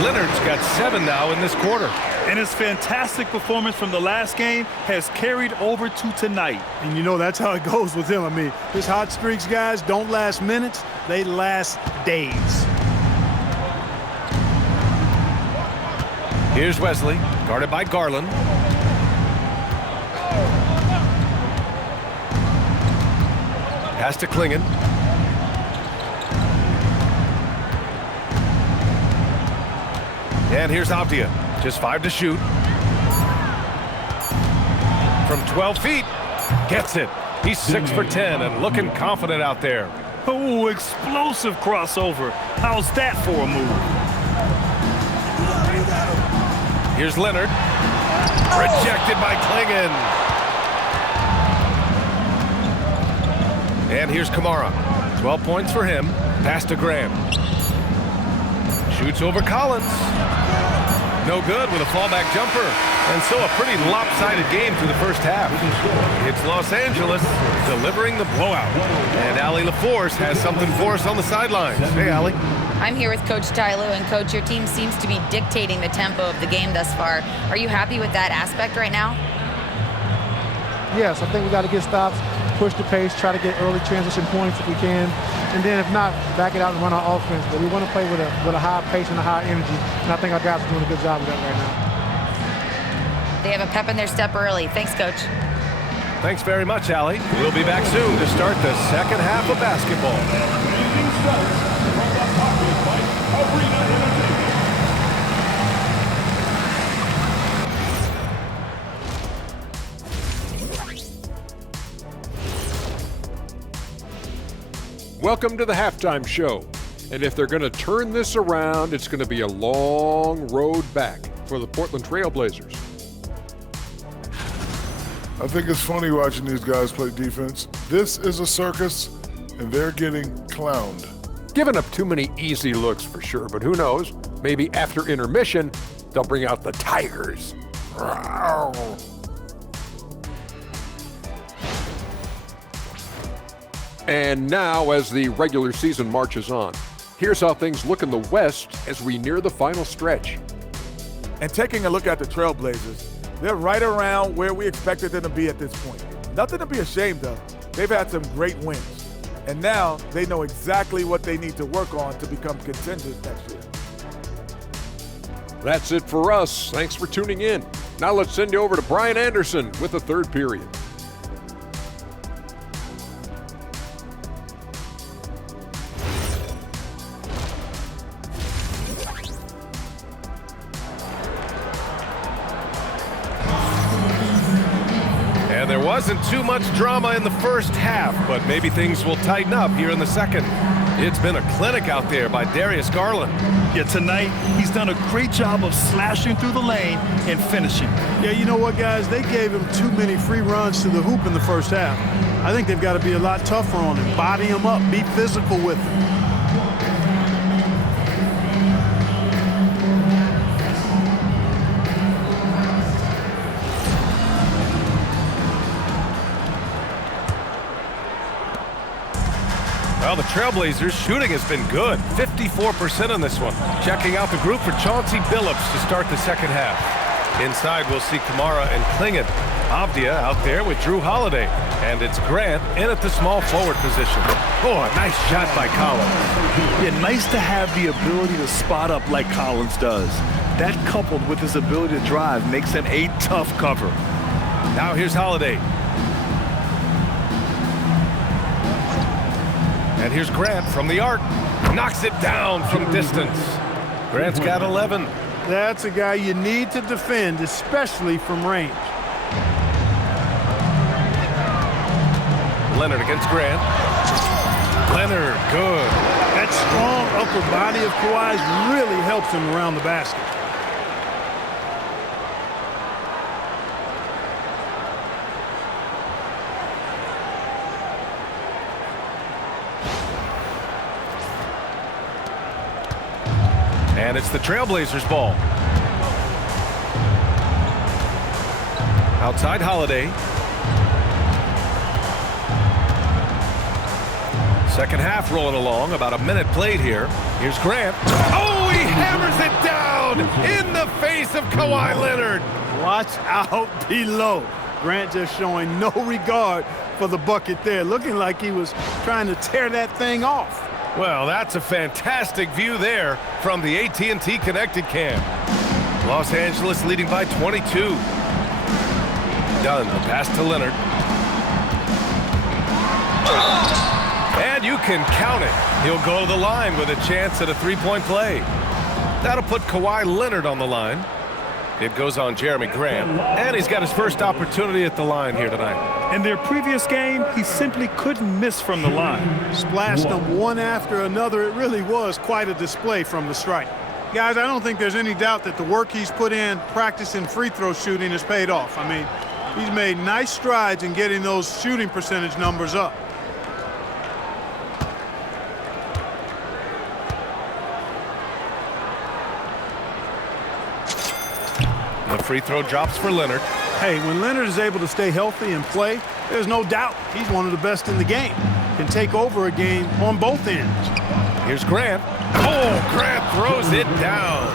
Leonard's got 7 now in this quarter. And his fantastic performance from the last game has carried over to tonight. And you know that's how it goes with him. I mean, his hot streaks, guys, don't last minutes. They last days. Here's Wesley, guarded by Garland. Pass to Clingan. And here's Avdia. Just 5 to shoot. From 12 feet. Gets it. He's 6 for 10 and looking confident out there. Oh, explosive crossover. How's that for a move? Here's Leonard. Rejected by Klingon. And here's Kamara. 12 points for him. Pass to Graham. Shoots over Collins. No good with a fallback jumper. And so a pretty lopsided game through the first half. It's Los Angeles delivering the blowout. And Allie LaForce has something for us on the sidelines. Hey, Allie. I'm here with Coach Tyloo, and Coach, your team seems to be dictating the tempo of the game thus far. Are you happy with that aspect right now? Yes, I think we got to get stops, push the pace, try to get early transition points if we can, and then if not, back it out and run our offense. But we want to play with a high pace and a high energy, and I think our guys are doing a good job of that right now. They have a pep in their step early. Thanks, Coach. Thanks very much, Allie. We'll be back soon to start the second half of basketball. Welcome to the halftime show. And if they're going to turn this around, it's going to be a long road back for the Portland Trail Blazers. I think it's funny watching these guys play defense. This is a circus, and they're getting clowned. Giving up too many easy looks for sure, but who knows? Maybe after intermission, they'll bring out the Tigers. Rawr. And now, as the regular season marches on, here's how things look in the West as we near the final stretch. And taking a look at the Trailblazers, they're right around where we expected them to be at this point. Nothing to be ashamed of. They've had some great wins. And now they know exactly what they need to work on to become contenders next year. That's it for us. Thanks for tuning in. Now let's send you over to Brian Anderson with the third period. And there wasn't too much drama in the first half, but maybe things will tighten up here in the second. It's been a clinic out there by Darius Garland. Yeah, tonight he's done a great job of slashing through the lane and finishing. Yeah, you know what, guys? They gave him too many free runs to the hoop in the first half. I think they've got to be a lot tougher on him. Body him up, be physical with him. Well, the Trailblazers' shooting has been good. 54% on this one. Checking out the group for Chauncey Billups to start the second half. Inside, we'll see Kamara and Klingon. Avdia out there with Drew Holiday. And it's Grant in at the small forward position. Oh, a nice shot by Collins. Yeah, nice to have the ability to spot up like Collins does. That coupled with his ability to drive makes him a tough cover. Now here's Holiday. And here's Grant from the arc. Knocks it down from distance. Grant's got 11. That's a guy you need to defend, especially from range. Leonard against Grant. Leonard, good. That strong upper body of Kawhi's really helps him around the basket. And it's the Trailblazers' ball. Outside Holiday. Second half rolling along, about a minute played here. Here's Grant. Oh, he hammers it down in the face of Kawhi Leonard. Watch out below. Grant just showing no regard for the bucket there, looking like he was trying to tear that thing off. Well, that's a fantastic view there from the AT&T Connected Cam. Los Angeles leading by 22. Dunn, the pass to Leonard. And you can count it. He'll go to the line with a chance at a three-point play. That'll put Kawhi Leonard on the line. It goes on Jerami Grant, and he's got his first opportunity at the line here tonight. In their previous game, he simply couldn't miss from the line. Splashed them one after another. It really was quite a display from the stripe. Guys, I don't think there's any doubt that the work he's put in practicing free throw shooting has paid off. I mean, he's made nice strides in getting those shooting percentage numbers up. The free throw drops for Leonard. Hey, when Leonard is able to stay healthy and play, there's no doubt he's one of the best in the game. Can take over a game on both ends. Here's Grant. Oh, Grant throws it down.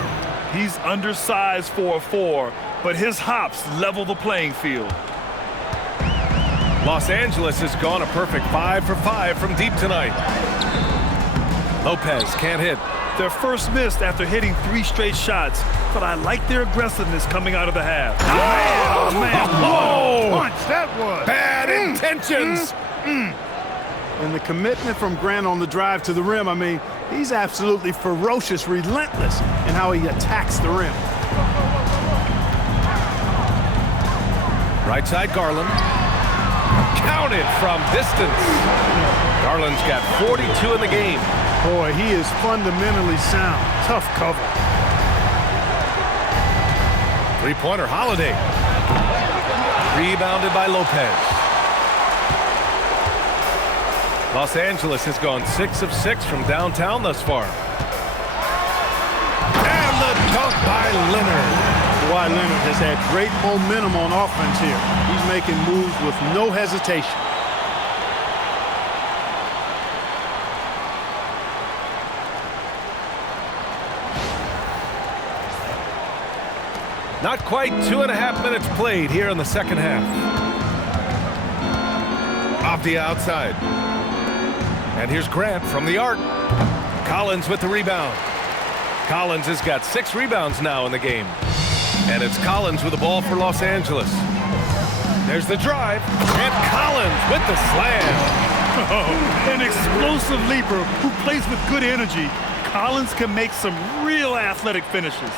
He's undersized for a 4, but his hops level the playing field. Los Angeles has gone a perfect 5 for 5 from deep tonight. Lopez can't hit. Their first missed after hitting 3 straight shots, but I like their aggressiveness coming out of the half. Oh, man. Oh, punch that was. Bad intentions. And the commitment from Grant on the drive to the rim, I mean, he's absolutely ferocious, relentless in how he attacks the rim. Right side, Garland. Counted from distance. Garland's got 42 in the game. Boy, he is fundamentally sound. Tough cover. Three-pointer, Holiday. Rebounded by Lopez. Los Angeles has gone 6 of 6 from downtown thus far. And the dunk by Leonard. Kawhi Leonard has had great momentum on offense here. He's making moves with no hesitation. Not quite 2.5 minutes played here in the second half. Off the outside. And here's Grant from the arc. Collins with the rebound. Collins has got 6 rebounds now in the game. And it's Collins with the ball for Los Angeles. There's the drive. And Collins with the slam. Oh, an explosive leaper who plays with good energy. Collins can make some real athletic finishes.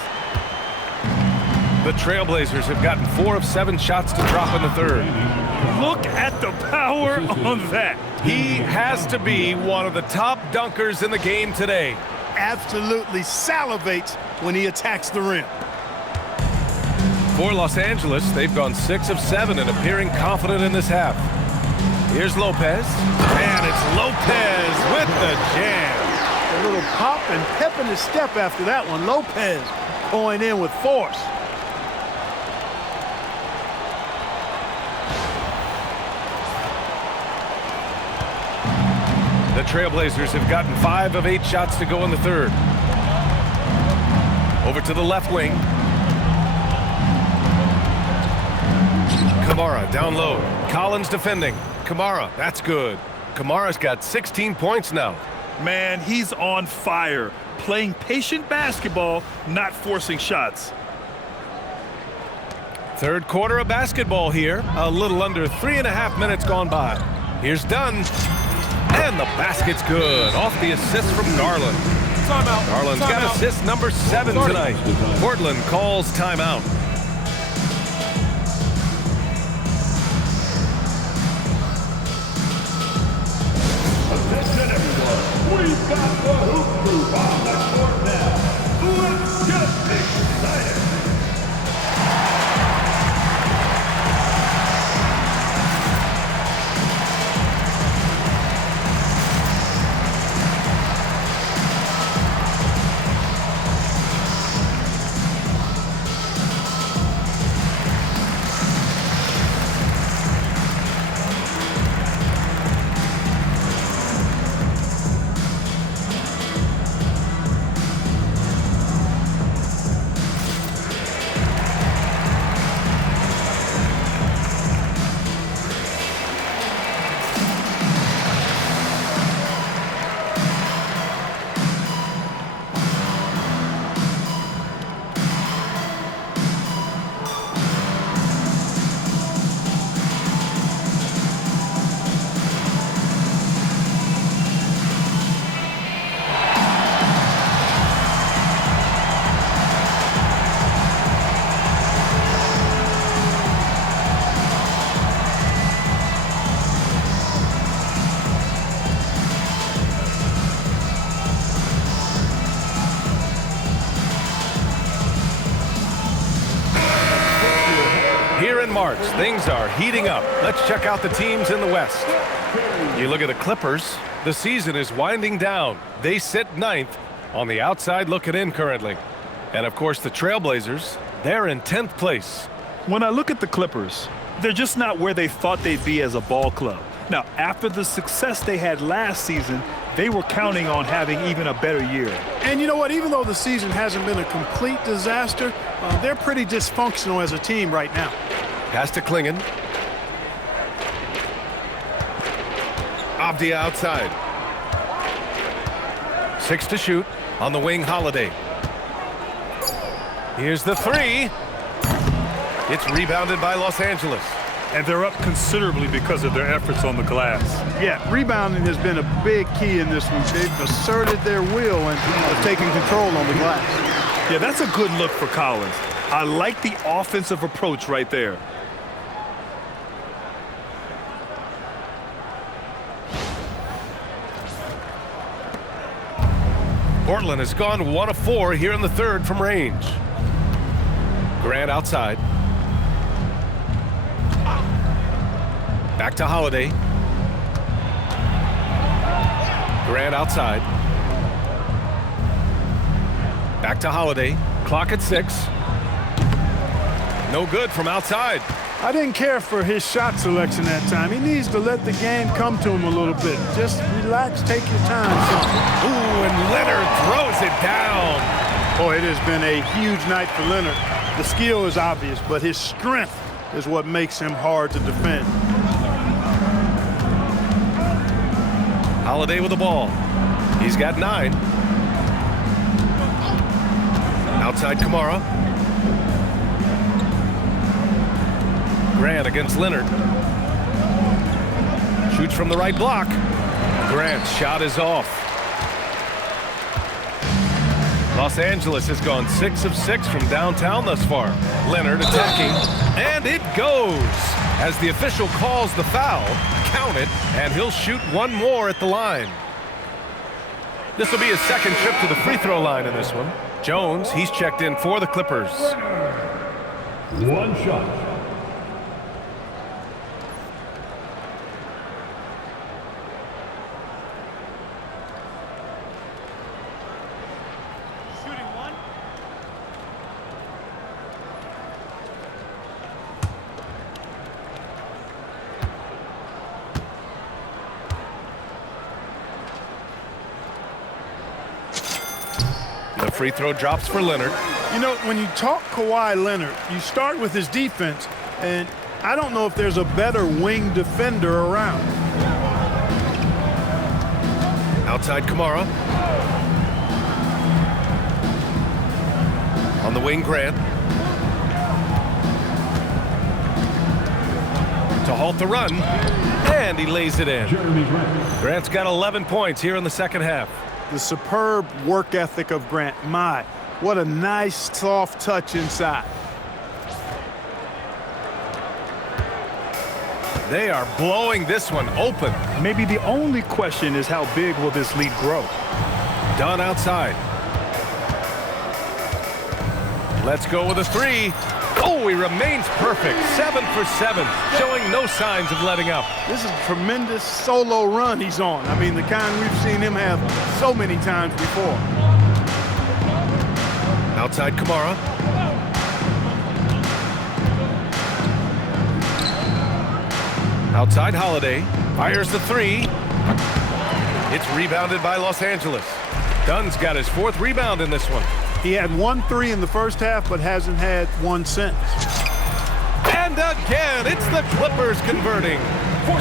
The Trailblazers have gotten 4 of 7 shots to drop in the third. Look at the power on that. He has to be one of the top dunkers in the game today. Absolutely salivates when he attacks the rim. For Los Angeles, they've gone 6 of 7 and appearing confident in this half. Here's Lopez. And it's Lopez with the jam. A little pop and pep in his step after that one. Lopez going in with force. The Trailblazers have gotten 5 of 8 shots to go in the third. Over to the left wing. Kamara down low. Collins defending. Kamara, that's good. Kamara's got 16 points now. Man, he's on fire. Playing patient basketball, not forcing shots. Third quarter of basketball here. A little under 3.5 minutes gone by. Here's Dunn. And the basket's good. Off the assist from Garland. Timeout. Garland's got assist number 7 tonight. Portland calls timeout. Attention everyone, we've got the Hoop Group on the court now. Let's get excited. in March. Things are heating up. Let's check out the teams in the West. You look at the Clippers. The season is winding down. They sit 9th on the outside looking in currently. And, of course, the Trailblazers, they're in 10th place. When I look at the Clippers, they're just not where they thought they'd be as a ball club. Now, after the success they had last season, they were counting on having even a better year. And you know what? Even though the season hasn't been a complete disaster, they're pretty dysfunctional as a team right now. Pass to Klingon. Avdia outside. 6 to shoot. On the wing, Holiday. Here's the 3. It's rebounded by Los Angeles. And they're up considerably because of their efforts on the glass. Yeah, rebounding has been a big key in this one. They've asserted their will and have taken control on the glass. Yeah, that's a good look for Collins. I like the offensive approach right there. Portland has gone 1 of 4 here in the third from range. Grant outside. Back to Holiday. Grant outside. Back to Holiday. Clock at 6. No good from outside. I didn't care for his shot selection that time. He needs to let the game come to him a little bit. Just relax, take your time. Ooh, and Leonard throws it down. Boy, it has been a huge night for Leonard. The skill is obvious, but his strength is what makes him hard to defend. Holiday with the ball. He's got 9. Outside Kamara. Grant against Leonard. Shoots from the right block. Grant's shot is off. Los Angeles has gone 6 of 6 from downtown thus far. Leonard attacking, and it goes. As the official calls the foul, count it, and he'll shoot one more at the line. This will be his second trip to the free throw line in this one. Jones, he's checked in for the Clippers. One shot. The free throw drops for Leonard. You know, when you talk Kawhi Leonard, you start with his defense, and I don't know if there's a better wing defender around. Outside Kamara. On the wing, Grant. To halt the run, and he lays it in. Grant's got 11 points here in the second half. The superb work ethic of Grant. My, what a nice, soft touch inside. They are blowing this one open. Maybe the only question is how big will this lead grow? Dunn outside. Let's go with a 3. Oh, he remains perfect. 7 for 7, showing no signs of letting up. This is a tremendous solo run he's on. I mean, the kind we've seen him have so many times before. Outside Kamara. Outside Holiday. Fires the 3. It's rebounded by Los Angeles. Dunn's got his 4th rebound in this one. He had 1 3 in the first half, but hasn't had one since. And again, it's the Clippers converting.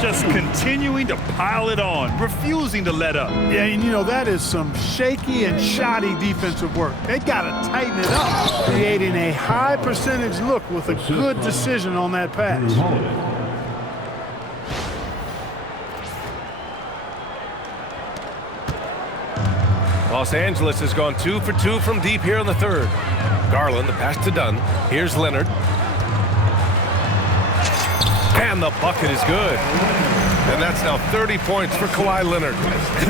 Just continuing to pile it on, refusing to let up. Yeah, and you know, that is some shaky and shoddy defensive work. They got to tighten it up, creating a high percentage look with a good decision on that pass. Los Angeles has gone 2 for 2 from deep here in the third. Garland, the pass to Dunn. Here's Leonard. And the bucket is good. And that's now 30 points for Kawhi Leonard.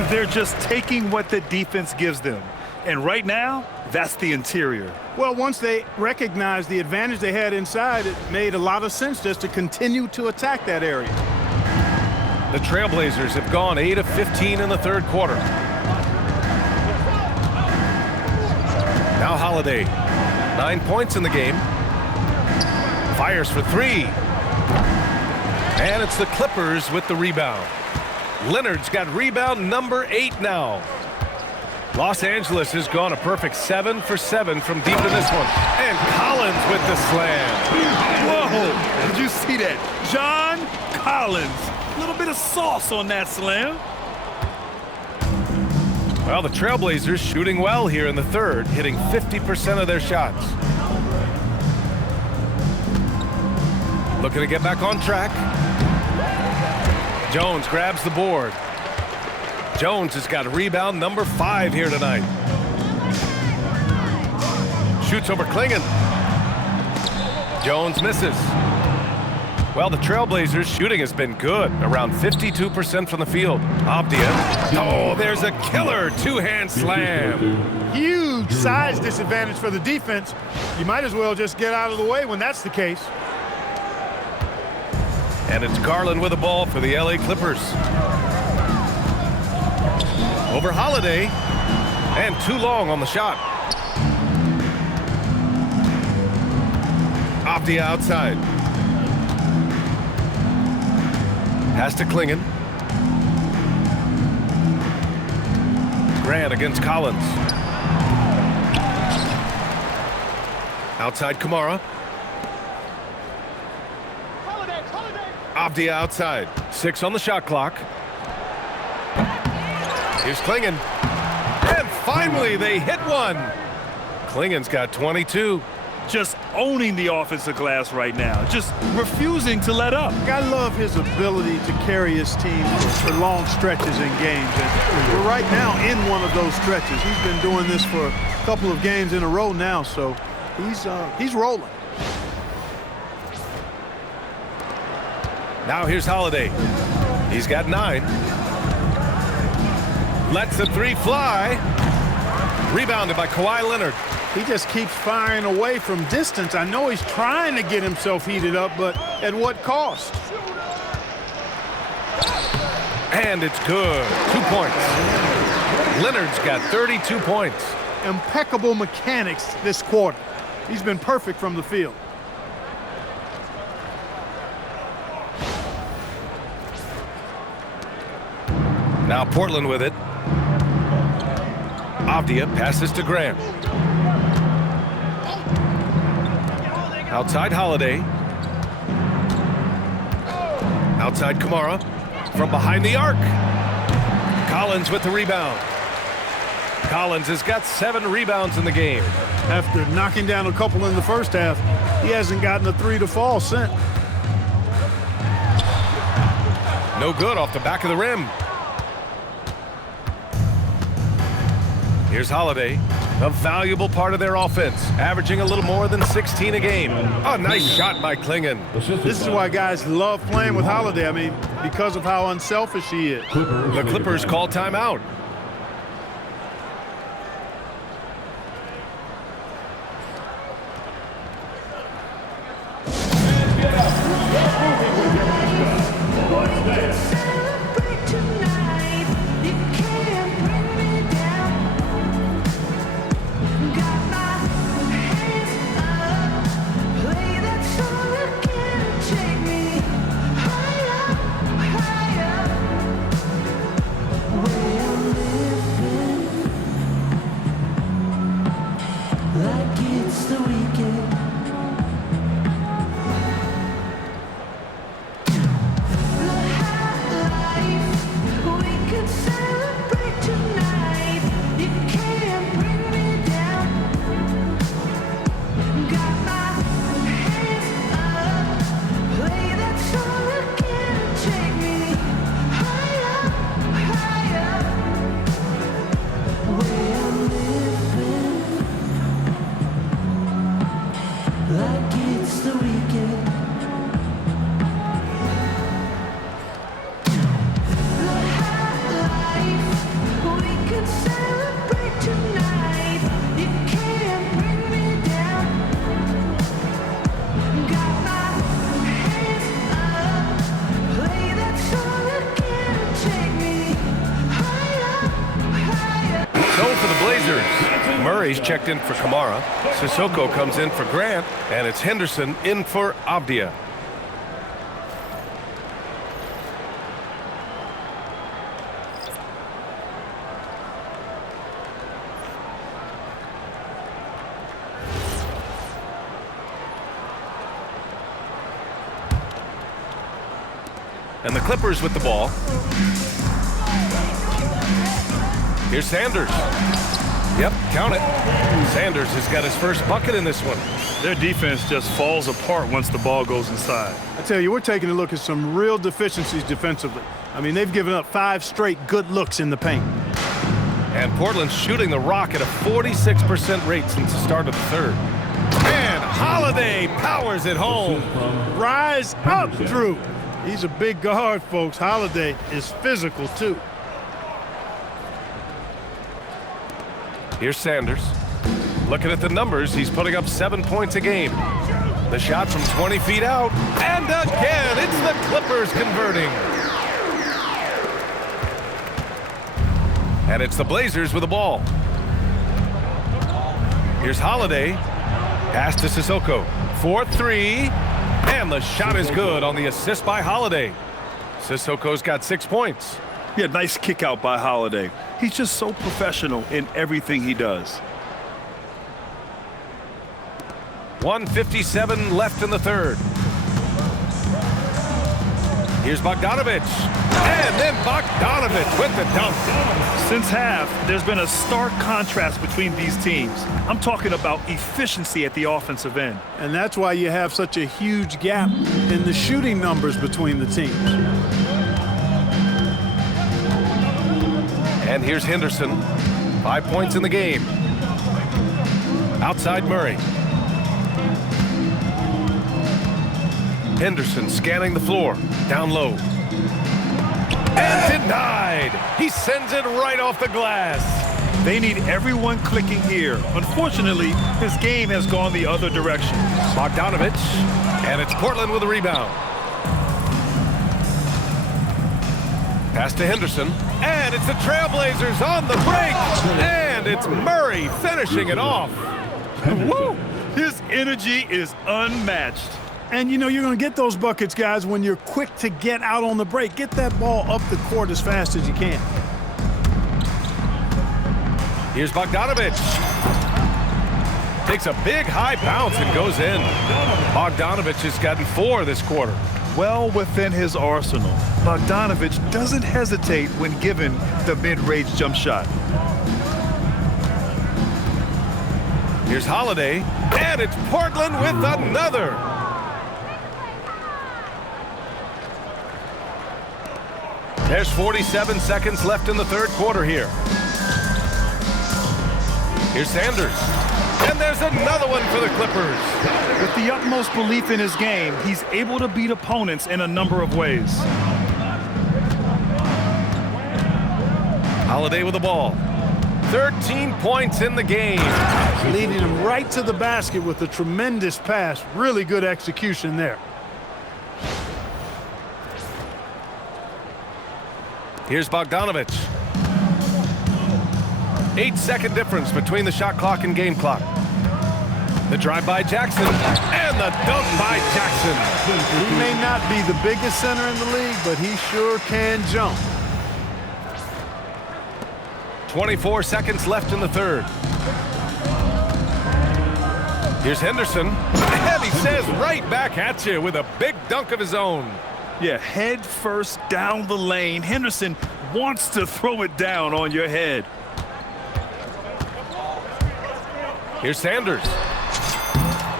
They're just taking what the defense gives them. And right now, that's the interior. Well, once they recognized the advantage they had inside, it made a lot of sense just to continue to attack that area. The Trailblazers have gone 8 of 15 in the third quarter. Now Holiday, 9 points in the game. Fires for 3. And it's the Clippers with the rebound. Leonard's got rebound number 8 now. Los Angeles has gone a perfect 7 for 7 from deep in this one. And Collins with the slam. Whoa! Did you see that? John Collins. A little bit of sauce on that slam. Well, the Trailblazers shooting well here in the third, hitting 50% of their shots. Looking to get back on track. Jones grabs the board. Jones has got rebound number 5 here tonight. Shoots over Klingon. Jones misses. Well, the Trailblazers' shooting has been good, around 52% from the field. Abdia. Oh, there's a killer two-hand slam. Huge size disadvantage for the defense. You might as well just get out of the way when that's the case. And it's Garland with the ball for the LA Clippers. Over Holiday, and too long on the shot. Off the outside. Pass to Klingon. Grant against Collins. Outside Kamara. Off the outside. 6 on the shot clock. Here's Klingon. And finally, they hit one. Klingon's got 22. Just owning the offensive glass right now. Just refusing to let up. I love his ability to carry his team for long stretches in games. And we're right now in one of those stretches. He's been doing this for a couple of games in a row now, so he's rolling. Now here's Holiday. He's got 9. Lets the 3 fly. Rebounded by Kawhi Leonard. He just keeps firing away from distance. I know he's trying to get himself heated up, but at what cost? And it's good. 2 points. Leonard's got 32 points. Impeccable mechanics this quarter. He's been perfect from the field. Now Portland with it. Avdia passes to Grant. Outside Holiday. Outside Kamara. From behind the arc. Collins with the rebound. Collins has got 7 rebounds in the game. After knocking down a couple in the first half, he hasn't gotten a 3 to fall since. No good off the back of the rim. Here's Holiday, a valuable part of their offense, averaging a little more than 16 a game. A nice shot by Klingon. This is why guys love playing with Holiday. I mean, because of how unselfish he is. The Clippers call timeout. Celebrate tonight. Murray's checked in for Kamara. Sissoko comes in for Grant, and it's Henderson in for Abdia. And the Clippers with the ball. Here's Sanders. Yep, count it. Sanders has got his first bucket in this one. Their defense just falls apart once the ball goes inside. I tell you, we're taking a look at some real deficiencies defensively. I mean, they've given up 5 straight good looks in the paint. And Portland's shooting the rock at a 46% rate since the start of the third. And Holiday powers it home. Rise up, Drew. He's a big guard, folks. Holiday is physical, too. Here's Sanders. Looking at the numbers, he's putting up 7 points a game. The shot from 20 feet out. And again, it's the Clippers converting. And it's the Blazers with the ball. Here's Holiday. Pass to Sissoko. 4-3. And the shot is good on the assist by Holiday. Sissoko's got 6 points. Yeah, nice kick out by Holiday. He's just so professional in everything he does. 1:57 left in the third. Here's Bogdanovic. And then Bogdanovic with the dunk. Since half, there's been a stark contrast between these teams. I'm talking about efficiency at the offensive end. And that's why you have such a huge gap in the shooting numbers between the teams. And here's Henderson. 5 points in the game. Outside Murray. Henderson scanning the floor. Down low. And denied. He sends it right off the glass. They need everyone clicking here. Unfortunately, his game has gone the other direction. Bogdanovic. And it's Portland with a rebound. Pass to Henderson. And it's the Trailblazers on the break. And it's Murray finishing it off. Woo! His energy is unmatched. And, you know, you're going to get those buckets, guys, when you're quick to get out on the break. Get that ball up the court as fast as you can. Here's Bogdanovic. Takes a big high bounce and goes in. Bogdanovic has gotten 4 this quarter. Well within his arsenal. Bogdanovic doesn't hesitate when given the mid-range jump shot. Here's Holiday. And it's Portland with another. There's 47 seconds left in the third quarter here. Here's Sanders. And there's another one for the Clippers. With the utmost belief in his game, he's able to beat opponents in a number of ways. Holiday with the ball. 13 points in the game. Leading him right to the basket with a tremendous pass. Really good execution there. Here's Bogdanovic. 8-second difference between the shot clock and game clock. The drive by Jackson and the dunk by Jackson. He may not be the biggest center in the league, but he sure can jump. 24 seconds left in the third. Here's Henderson. And he says right back at you with a big dunk of his own. Yeah, head first down the lane. Henderson wants to throw it down on your head. Here's Sanders.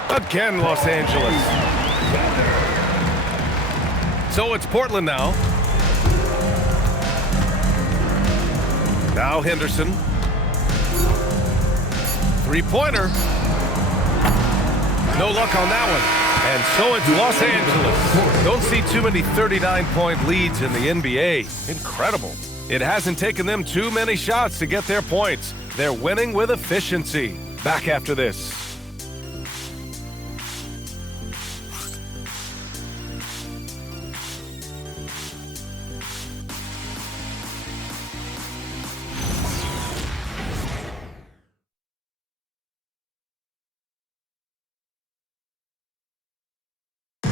Again, Los Angeles. So it's Portland now. Now Henderson. Three-pointer. No luck on that one. And so it's Los Angeles. Don't see too many 39-point leads in the NBA. Incredible. It hasn't taken them too many shots to get their points. They're winning with efficiency. Back after this.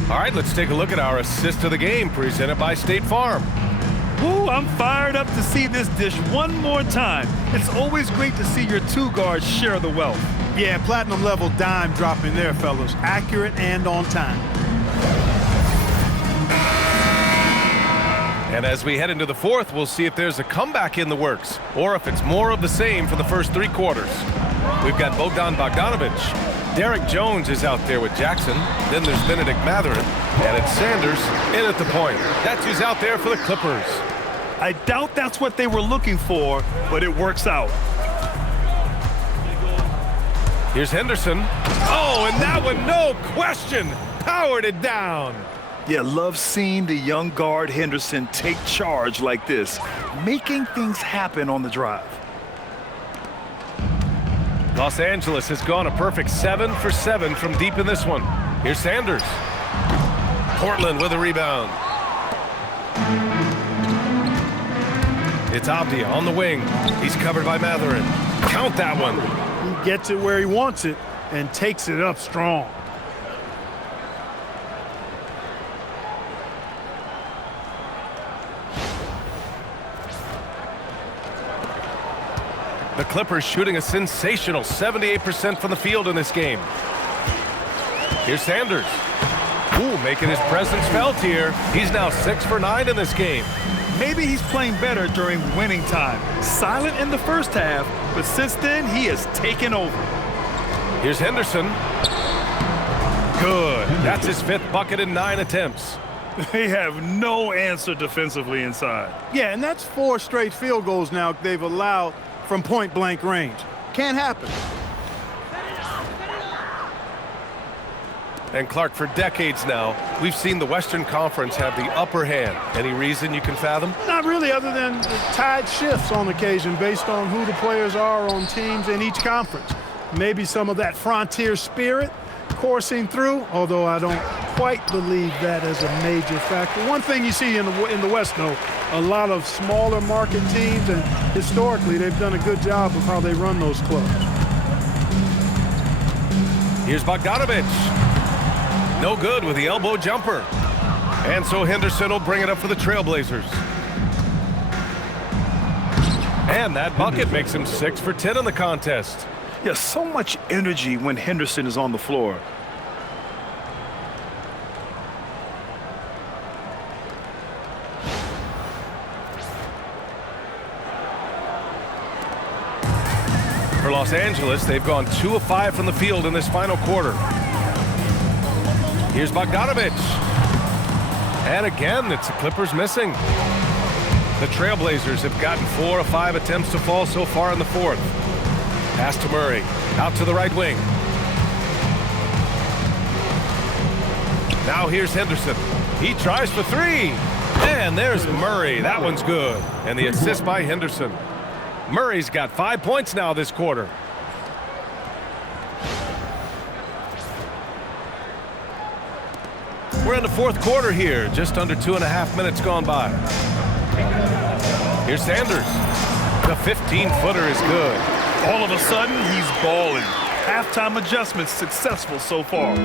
All right, let's take a look at our assist of the game presented by State Farm. Ooh, I'm fired up to see this dish one more time. It's always great to see your two guards share the wealth. Yeah, platinum level dime dropping there, fellas. Accurate and on time. And as we head into the fourth, we'll see if there's a comeback in the works or if it's more of the same for the first 3 quarters. We've got Bogdan Bogdanovic. Derek Jones is out there with Jackson. Then there's Benedict Mathurin. And it's Sanders in at the point. That's who's out there for the Clippers. I doubt that's what they were looking for, but it works out. Here's Henderson. Oh, and that one, no question, powered it down. Yeah, love seeing the young guard Henderson take charge like this, making things happen on the drive. Los Angeles has gone a perfect 7 for 7 from deep in this one. Here's Sanders. Portland with a rebound. It's Abdia on the wing. He's covered by Mathurin. Count that one. He gets it where he wants it and takes it up strong. The Clippers shooting a sensational 78% from the field in this game. Here's Sanders. Ooh, making his presence felt here. He's now 6 for 9 in this game. Maybe he's playing better during winning time. Silent in the first half, but since then, he has taken over. Here's Henderson. Good. That's his 5th bucket in 9 attempts. They have no answer defensively inside. Yeah, and that's 4 straight field goals now they've allowed from point-blank range. Can't happen. And Clark, for decades now, we've seen the Western Conference have the upper hand. Any reason you can fathom? Not really, other than the tide shifts on occasion based on who the players are on teams in each conference. Maybe some of that frontier spirit coursing through, although I don't quite believe that as a major factor. One thing you see in the West, though, a lot of smaller market teams, and historically they've done a good job of how they run those clubs. Here's Bogdanovic. No good with the elbow jumper. And so Henderson will bring it up for the Trailblazers. And that bucket makes him 6 for 10 in the contest. Yeah, so much energy when Henderson is on the floor. For Los Angeles, they've gone 2 of 5 from the field in this final quarter. Here's Bogdanovic. And again, it's the Clippers missing. The Trailblazers have gotten 4 of 5 attempts to fall so far in the fourth. Pass to Murray. Out to the right wing. Now here's Henderson. He tries for 3. And there's Murray. That one's good. And the assist by Henderson. Murray's got 5 points now this quarter. We're in the fourth quarter here. Just under 2.5 minutes gone by. Here's Sanders. The 15-footer is good. All of a sudden, he's balling. Halftime adjustments successful so far.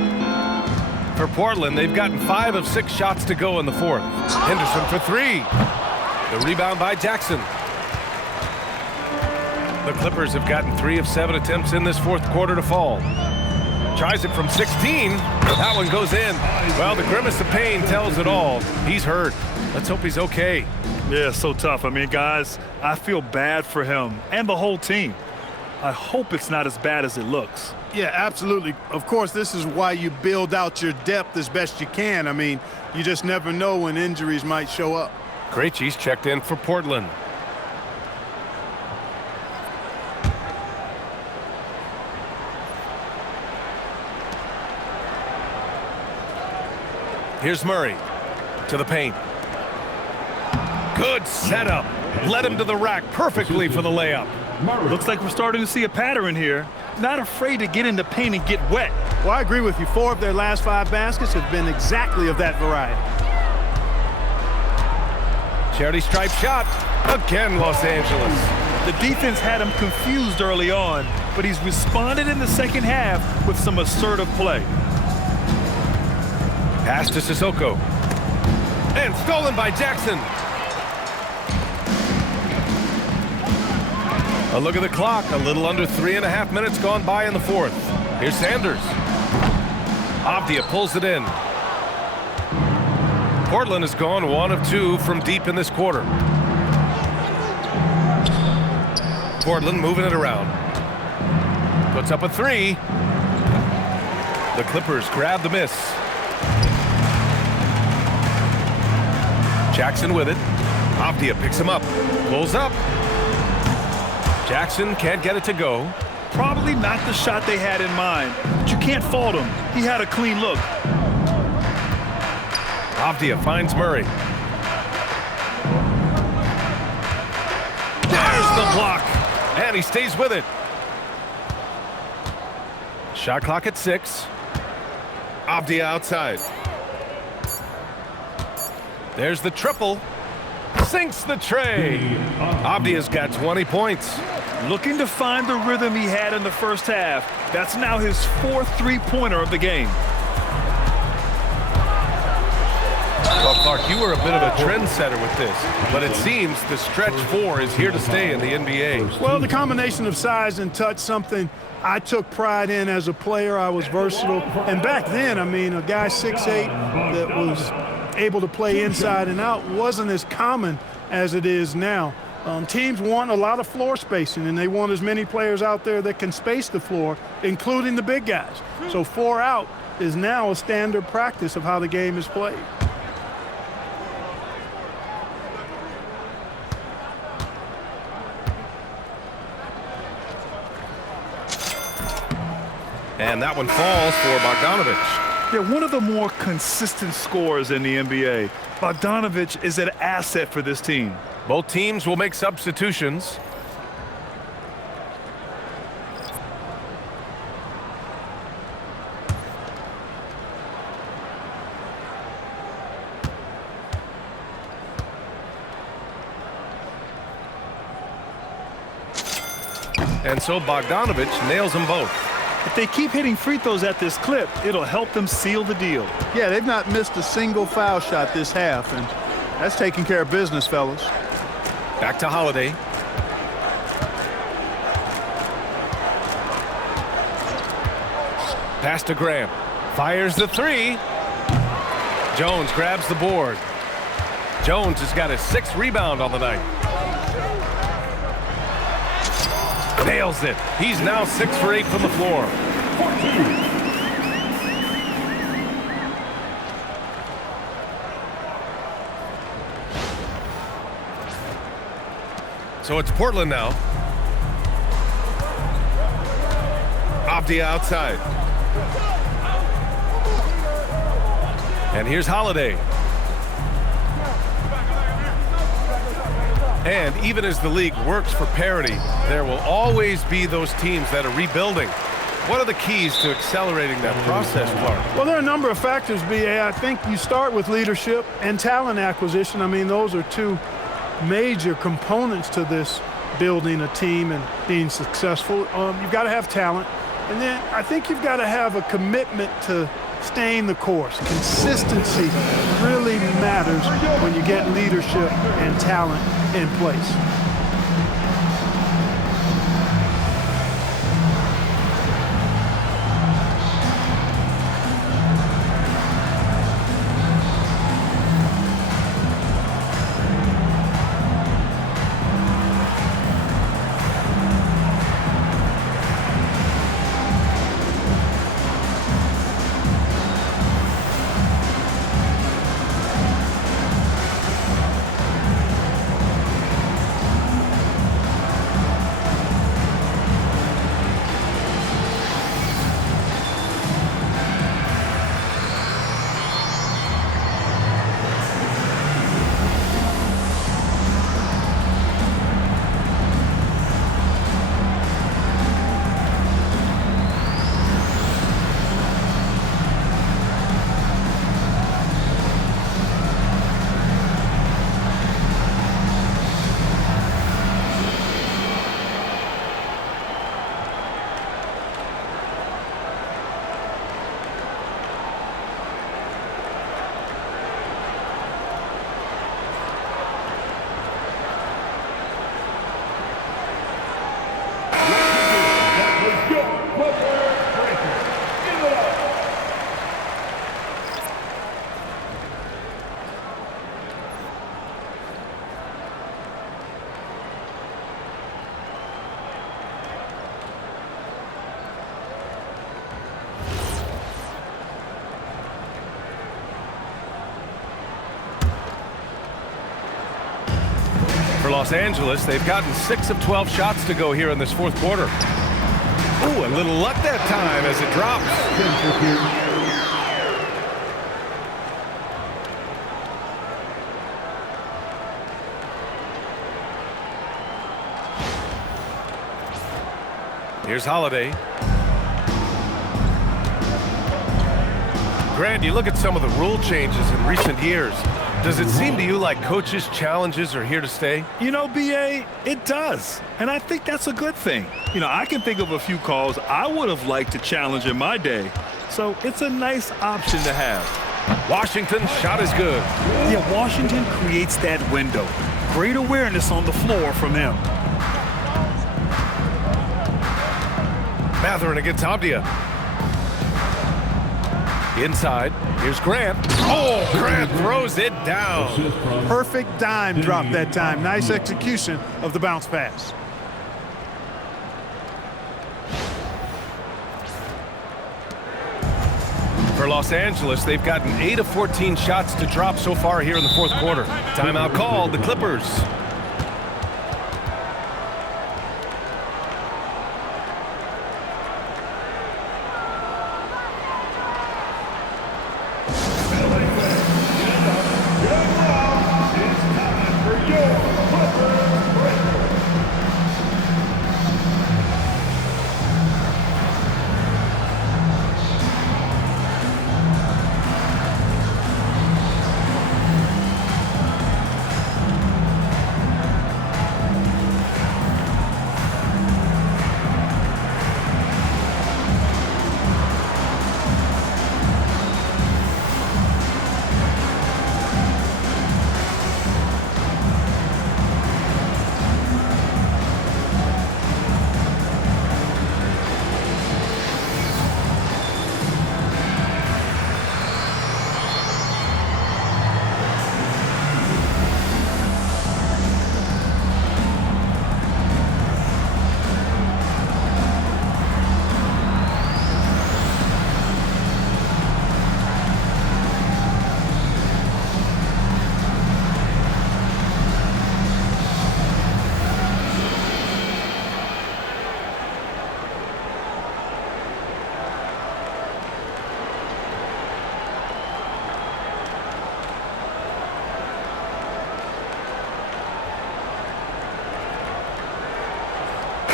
For Portland, they've gotten 5 of 6 shots to go in the fourth. Henderson for 3. The rebound by Jackson. The Clippers have gotten 3 of 7 attempts in this fourth quarter to fall. Tries it from 16. That one goes in. Well, the grimace of pain tells it all. He's hurt. Let's hope he's okay. Yeah, so tough. I mean, guys, I feel bad for him and the whole team. I hope it's not as bad as it looks. Yeah, absolutely. Of course, this is why you build out your depth as best you can. I mean, you just never know when injuries might show up. Krejci's checked in for Portland. Here's Murray to the paint. Good setup. Led him to the rack perfectly for the layup. Looks like we're starting to see a pattern here. Not afraid to get in the paint and get wet. Well, I agree with you. 4 of their last 5 baskets have been exactly of that variety. Charity stripe shot. Again, Los Angeles. The defense had him confused early on, but he's responded in the second half with some assertive play. Pass to Sissoko. And stolen by Jackson. A look at the clock. A little under 3.5 minutes gone by in the fourth. Here's Sanders. Avdia pulls it in. Portland has gone 1 of 2 from deep in this quarter. Portland moving it around. Puts up a 3. The Clippers grab the miss. Jackson with it. Avdia picks him up. Pulls up. Jackson can't get it to go. Probably not the shot they had in mind, but you can't fault him. He had a clean look. Avdia finds Murray. There's the block, and he stays with it. Shot clock at 6. Avdia outside. There's the triple. Sinks the tray. Avdia's got 20 points. Looking to find the rhythm he had in the first half. That's now his 4th three-pointer of the game. Well, Clark, you were a bit of a trendsetter with this, but it seems the stretch 4 is here to stay in the NBA. Well, the combination of size and touch, something I took pride in as a player. I was versatile. And back then, I mean, a guy 6'8" that was able to play inside and out wasn't as common as it is now. Teams want a lot of floor spacing, and they want as many players out there that can space the floor, including the big guys. So 4 out is now a standard practice of how the game is played. And that one falls for Bogdanovich. Yeah, one of the more consistent scorers in the NBA. Bogdanovich is an asset for this team. Both teams will make substitutions. And so Bogdanovich nails them both. If they keep hitting free throws at this clip, it'll help them seal the deal. Yeah, they've not missed a single foul shot this half, and that's taking care of business, fellas. Back to Holiday. Pass to Graham. Fires the 3. Jones grabs the board. Jones has got his 6th rebound on the night. Nails it. He's now 6 for 8 from the floor. So it's Portland now. Avdia outside. And here's Holiday. And even as the league works for parity, there will always be those teams that are rebuilding. What are the keys to accelerating that process, Clark? Well, there are a number of factors, B.A. I think you start with leadership and talent acquisition. I mean, those are 2 major components to this building a team and being successful. You've got to have talent. And then I think you've got to have a commitment to staying the course. Consistency really matters when you get leadership and talent in place. Los Angeles, they've gotten 6 of 12 shots to go here in this fourth quarter. Ooh, a little luck that time as it drops. Here's Holiday. Grant, you look at some of the rule changes in recent years. Does it seem to you like coaches' challenges are here to stay? You know, B.A., it does. And I think that's a good thing. You know, I can think of a few calls I would have liked to challenge in my day. So it's a nice option to have. Washington's shot is good. Yeah, Washington creates that window. Great awareness on the floor from him. Matherin against Abdia. Inside, here's Grant. Oh, Grant throws it down. Perfect dime drop that time. Nice execution of the bounce pass. For Los Angeles, they've gotten 8 of 14 shots to drop so far here in the fourth quarter. Timeout called, the Clippers.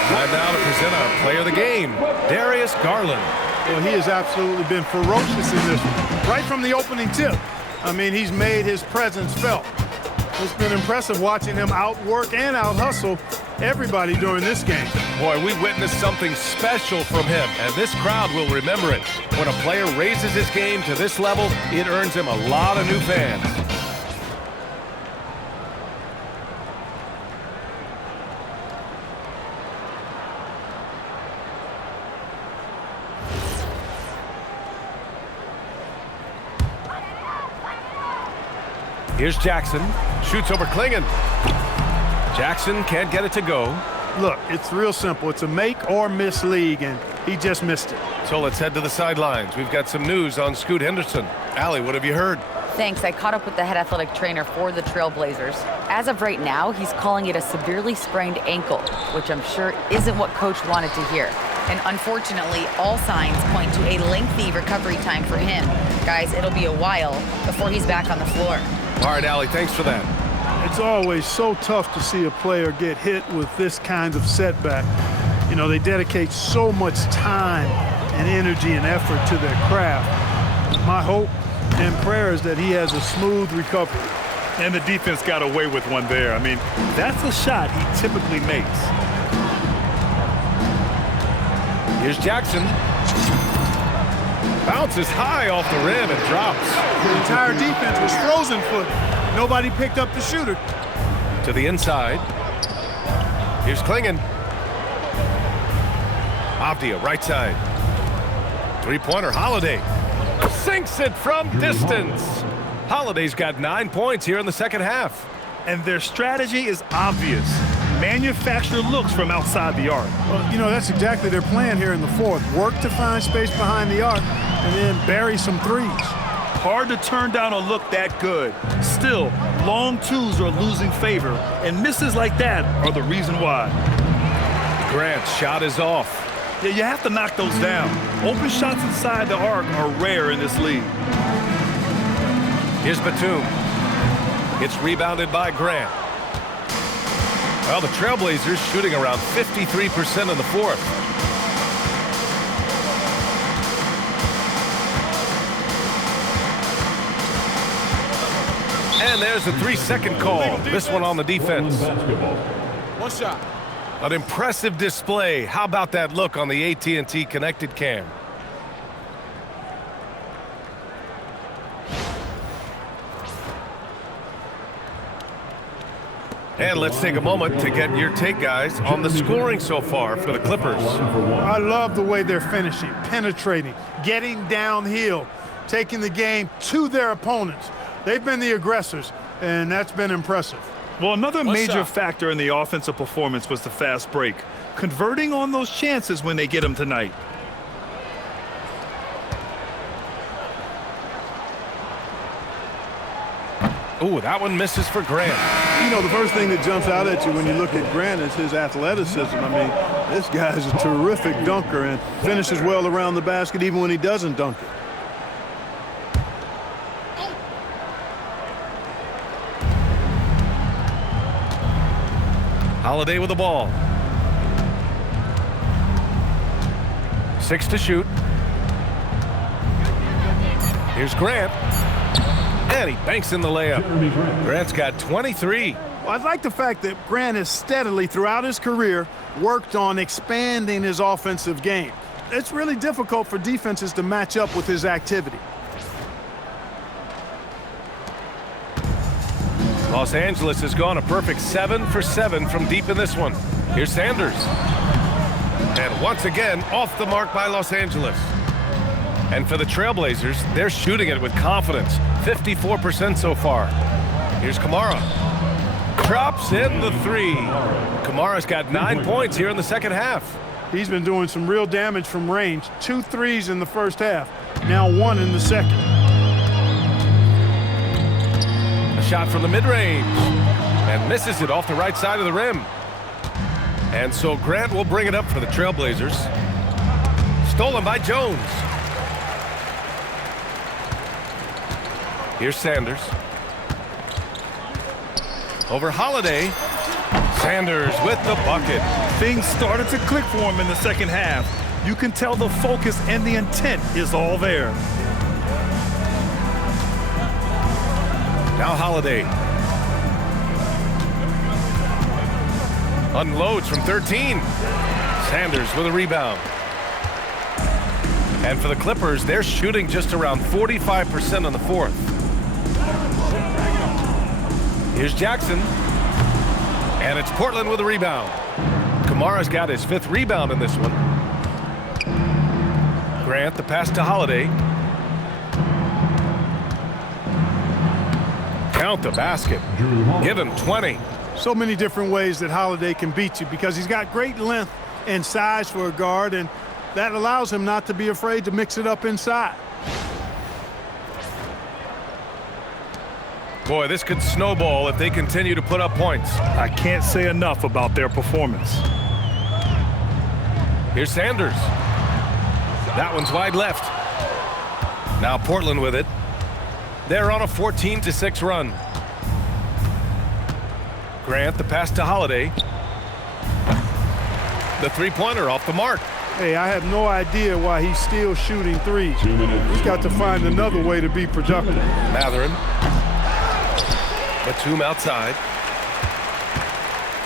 Time now to present our player of the game, Darius Garland. Well, he has absolutely been ferocious in this one. Right from the opening tip. I mean, he's made his presence felt. It's been impressive watching him outwork and out-hustle everybody during this game. Boy, we witnessed something special from him, and this crowd will remember it. When a player raises his game to this level, it earns him a lot of new fans. Here's Jackson. Shoots over Klingon. Jackson can't get it to go. Look, it's real simple. It's a make or miss league, and he just missed it. So let's head to the sidelines. We've got some news on Scoot Henderson. Allie, what have you heard? Thanks. I caught up with the head athletic trainer for the Trailblazers. As of right now, he's calling it a severely sprained ankle, which I'm sure isn't what Coach wanted to hear. And unfortunately, all signs point to a lengthy recovery time for him. Guys, it'll be a while before he's back on the floor. All right, Allie, thanks for that. It's always so tough to see a player get hit with this kind of setback. You know, they dedicate so much time and energy and effort to their craft. My hope and prayer is that he has a smooth recovery. And the defense got away with one there. I mean, that's a shot he typically makes. Here's Jackson. Bounces high off the rim and drops. The entire defense was frozen footed. Nobody picked up the shooter. To the inside. Here's Klingon. Abdia, right side. Three-pointer, Holiday. Sinks it from distance. Holiday's got 9 points here in the second half. And their strategy is obvious. Manufacture looks from outside the arc. Well, you know, that's exactly their plan here in the fourth. Work to find space behind the arc and then bury some threes. Hard to turn down a look that good. Still, Long twos are losing favor, and misses like that are the reason why. Grant's shot is off. Yeah, you have to knock those down. Open shots inside the arc are rare in this league. Here's Batum. It's rebounded by Grant. Well, the Trailblazers shooting around 53% in the fourth. And there's a 3-second call. This one on the defense. One shot. An impressive display. How about that look on the AT&T connected cam? And let's take a moment to get your take, guys, on the scoring so far for the Clippers. I love the way they're finishing, penetrating, getting downhill, taking the game to their opponents. They've been the aggressors, and that's been impressive. Well, another major factor in the offensive performance was the fast break, converting on those chances when they get them tonight. Ooh, that one misses for Grant. You know, the first thing that jumps out at you when you look at Grant is his athleticism. I mean, this guy is a terrific dunker and finishes well around the basket even when he doesn't dunk it. Holiday with the ball. 6 to shoot. Here's Grant. And he banks in the layup. Grant's got 23. Well, I like the fact that Grant has steadily, throughout his career, worked on expanding his offensive game. It's really difficult for defenses to match up with his activity. Los Angeles has gone a perfect 7 for 7 from deep in this one. Here's Sanders. And once again, off the mark by Los Angeles. And for the Trailblazers, they're shooting it with confidence. 54% so far. Here's Kamara. Drops in the 3. Kamara's got 9 points here in the second half. He's been doing some real damage from range. 2 threes in the first half. Now 1 in the second. Shot from the mid-range and misses it off the right side of the rim. And so Grant will bring it up for the Trailblazers. Stolen by Jones. Here's Sanders. Over Holiday. Sanders with the bucket. Things started to click for him in the second half. You can tell the focus and the intent is all there. Now Holiday. Unloads from 13. Sanders with a rebound. And for the Clippers, they're shooting just around 45% in the fourth. Here's Jackson. And it's Portland with a rebound. Kamara's got his 5th rebound in this one. Grant, the pass to Holiday. Count the basket. Give him 20. So many different ways that Holiday can beat you because he's got great length and size for a guard, and that allows him not to be afraid to mix it up inside. Boy, this could snowball if they continue to put up points. I can't say enough about their performance. Here's Sanders. That one's wide left. Now Portland with it. They're on a 14-6 run. Grant, the pass to Holiday. The three-pointer off the mark. Hey, I have no idea why he's still shooting threes. He's got to find another way to be productive. Matherin. Batum outside.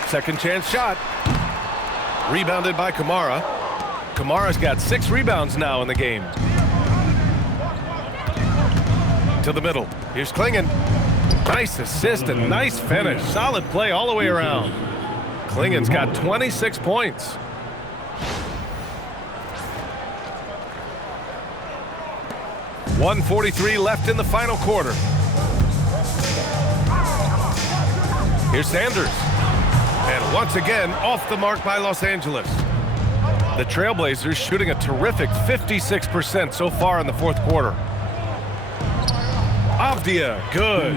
Second chance shot. Rebounded by Kamara. Kamara's got 6 rebounds now in the game. To the middle. Here's Klingon. Nice assist and nice finish. Solid play all the way around. Klingon's got 26 points. .143 left in the final quarter. Here's Sanders. And once again, off the mark by Los Angeles. The Trailblazers shooting a terrific 56% so far in the fourth quarter. Avdia, good.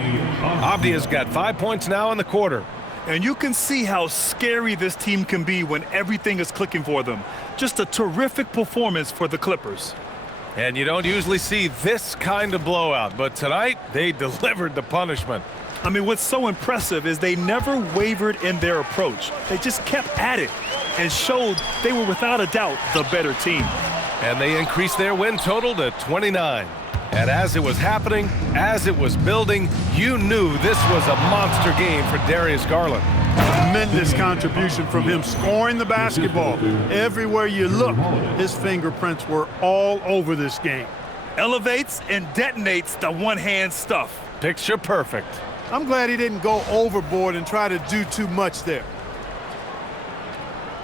Avdia's got 5 points now in the quarter. And you can see how scary this team can be when everything is clicking for them. Just a terrific performance for the Clippers. And you don't usually see this kind of blowout, but tonight they delivered the punishment. I mean, what's so impressive is they never wavered in their approach. They just kept at it and showed they were without a doubt the better team. And they increased their win total to 29. And as it was happening, as it was building, you knew this was a monster game for Darius Garland. Tremendous contribution from him scoring the basketball. Everywhere you look, his fingerprints were all over this game. Elevates and detonates the one-hand stuff. Picture perfect. I'm glad he didn't go overboard and try to do too much there.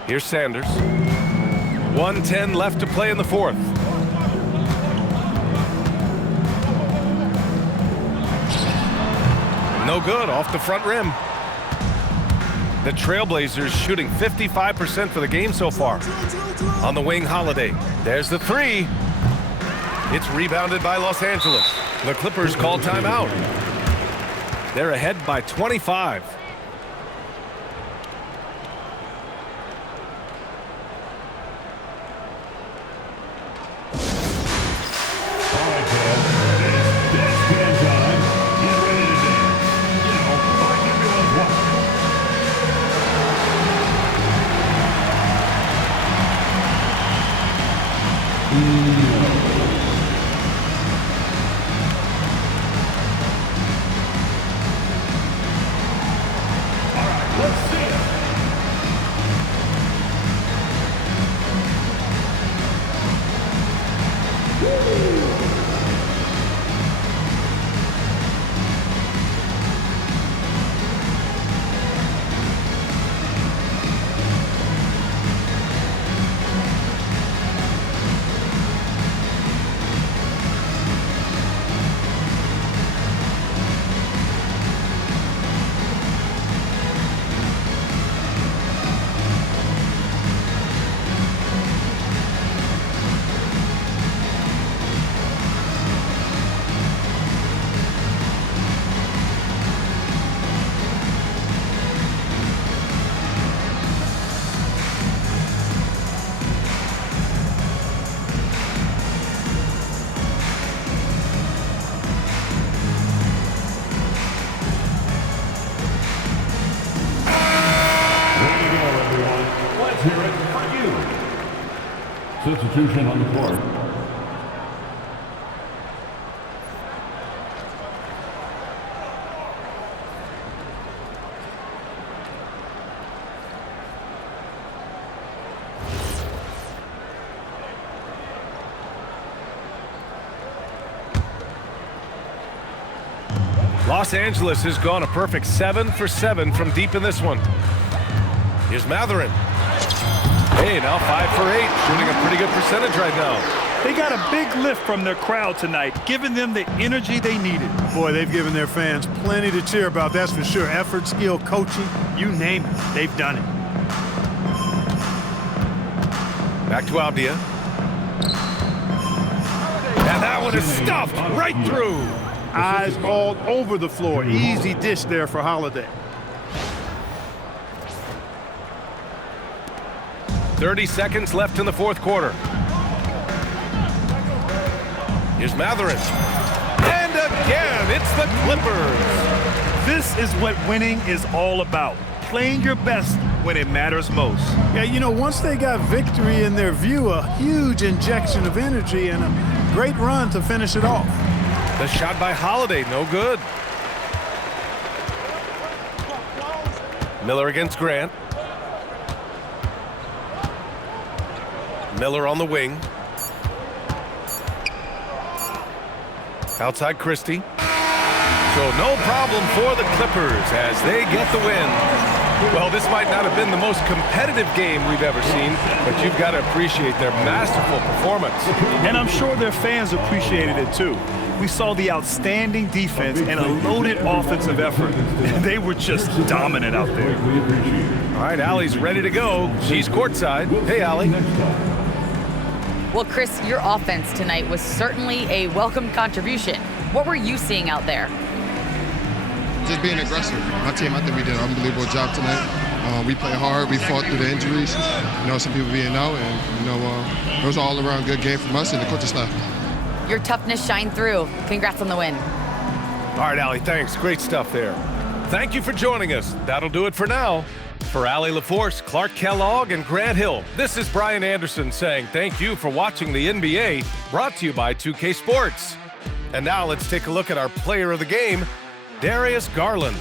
Here's Sanders. 1:10 left to play in the fourth. No good, off the front rim. The Trailblazers shooting 55% for the game so far. On the wing, Holiday. There's the three. It's rebounded by Los Angeles. The Clippers call timeout. They're ahead by 25. Substitution on the court. Los Angeles has gone a perfect 7 for 7 from deep in this one. Here's Matherin. Hey, now 5 for 8, shooting a pretty good percentage right now. They got a big lift from their crowd tonight, giving them the energy they needed. Boy, they've given their fans plenty to cheer about, that's for sure. Effort, skill, coaching, you name it, they've done it. Back to Avdia. And that one is stuffed right through. Eyes all over the floor. Easy dish there for Holiday. 30 seconds left in the fourth quarter. Here's Matherin. And again, it's the Clippers. This is what winning is all about. Playing your best when it matters most. Yeah, you know, once they got victory in their view, a huge injection of energy and a great run to finish it off. The shot by Holiday, no good. Miller against Grant. Miller on the wing. Outside Christie. So no problem for the Clippers as they get the win. Well, this might not have been the most competitive game we've ever seen, but you've got to appreciate their masterful performance. And I'm sure their fans appreciated it too. We saw the outstanding defense and a loaded offensive effort. They were just dominant out there. All right, Allie's ready to go. She's courtside. Hey, Allie. Well, Chris, your offense tonight was certainly a welcome contribution. What were you seeing out there? Just being aggressive. My team, I think we did an unbelievable job tonight. We played hard. We fought through the injuries. Some people being out, and it was an all-around good game from us and the coaching staff. Your toughness shined through. Congrats on the win. All right, Allie, thanks. Great stuff there. Thank you for joining us. That'll do it for now. For Allie LaForce, Clark Kellogg, and Grant Hill, this is Brian Anderson saying thank you for watching the NBA, brought to you by 2K Sports. And now let's take a look at our player of the game, Darius Garland.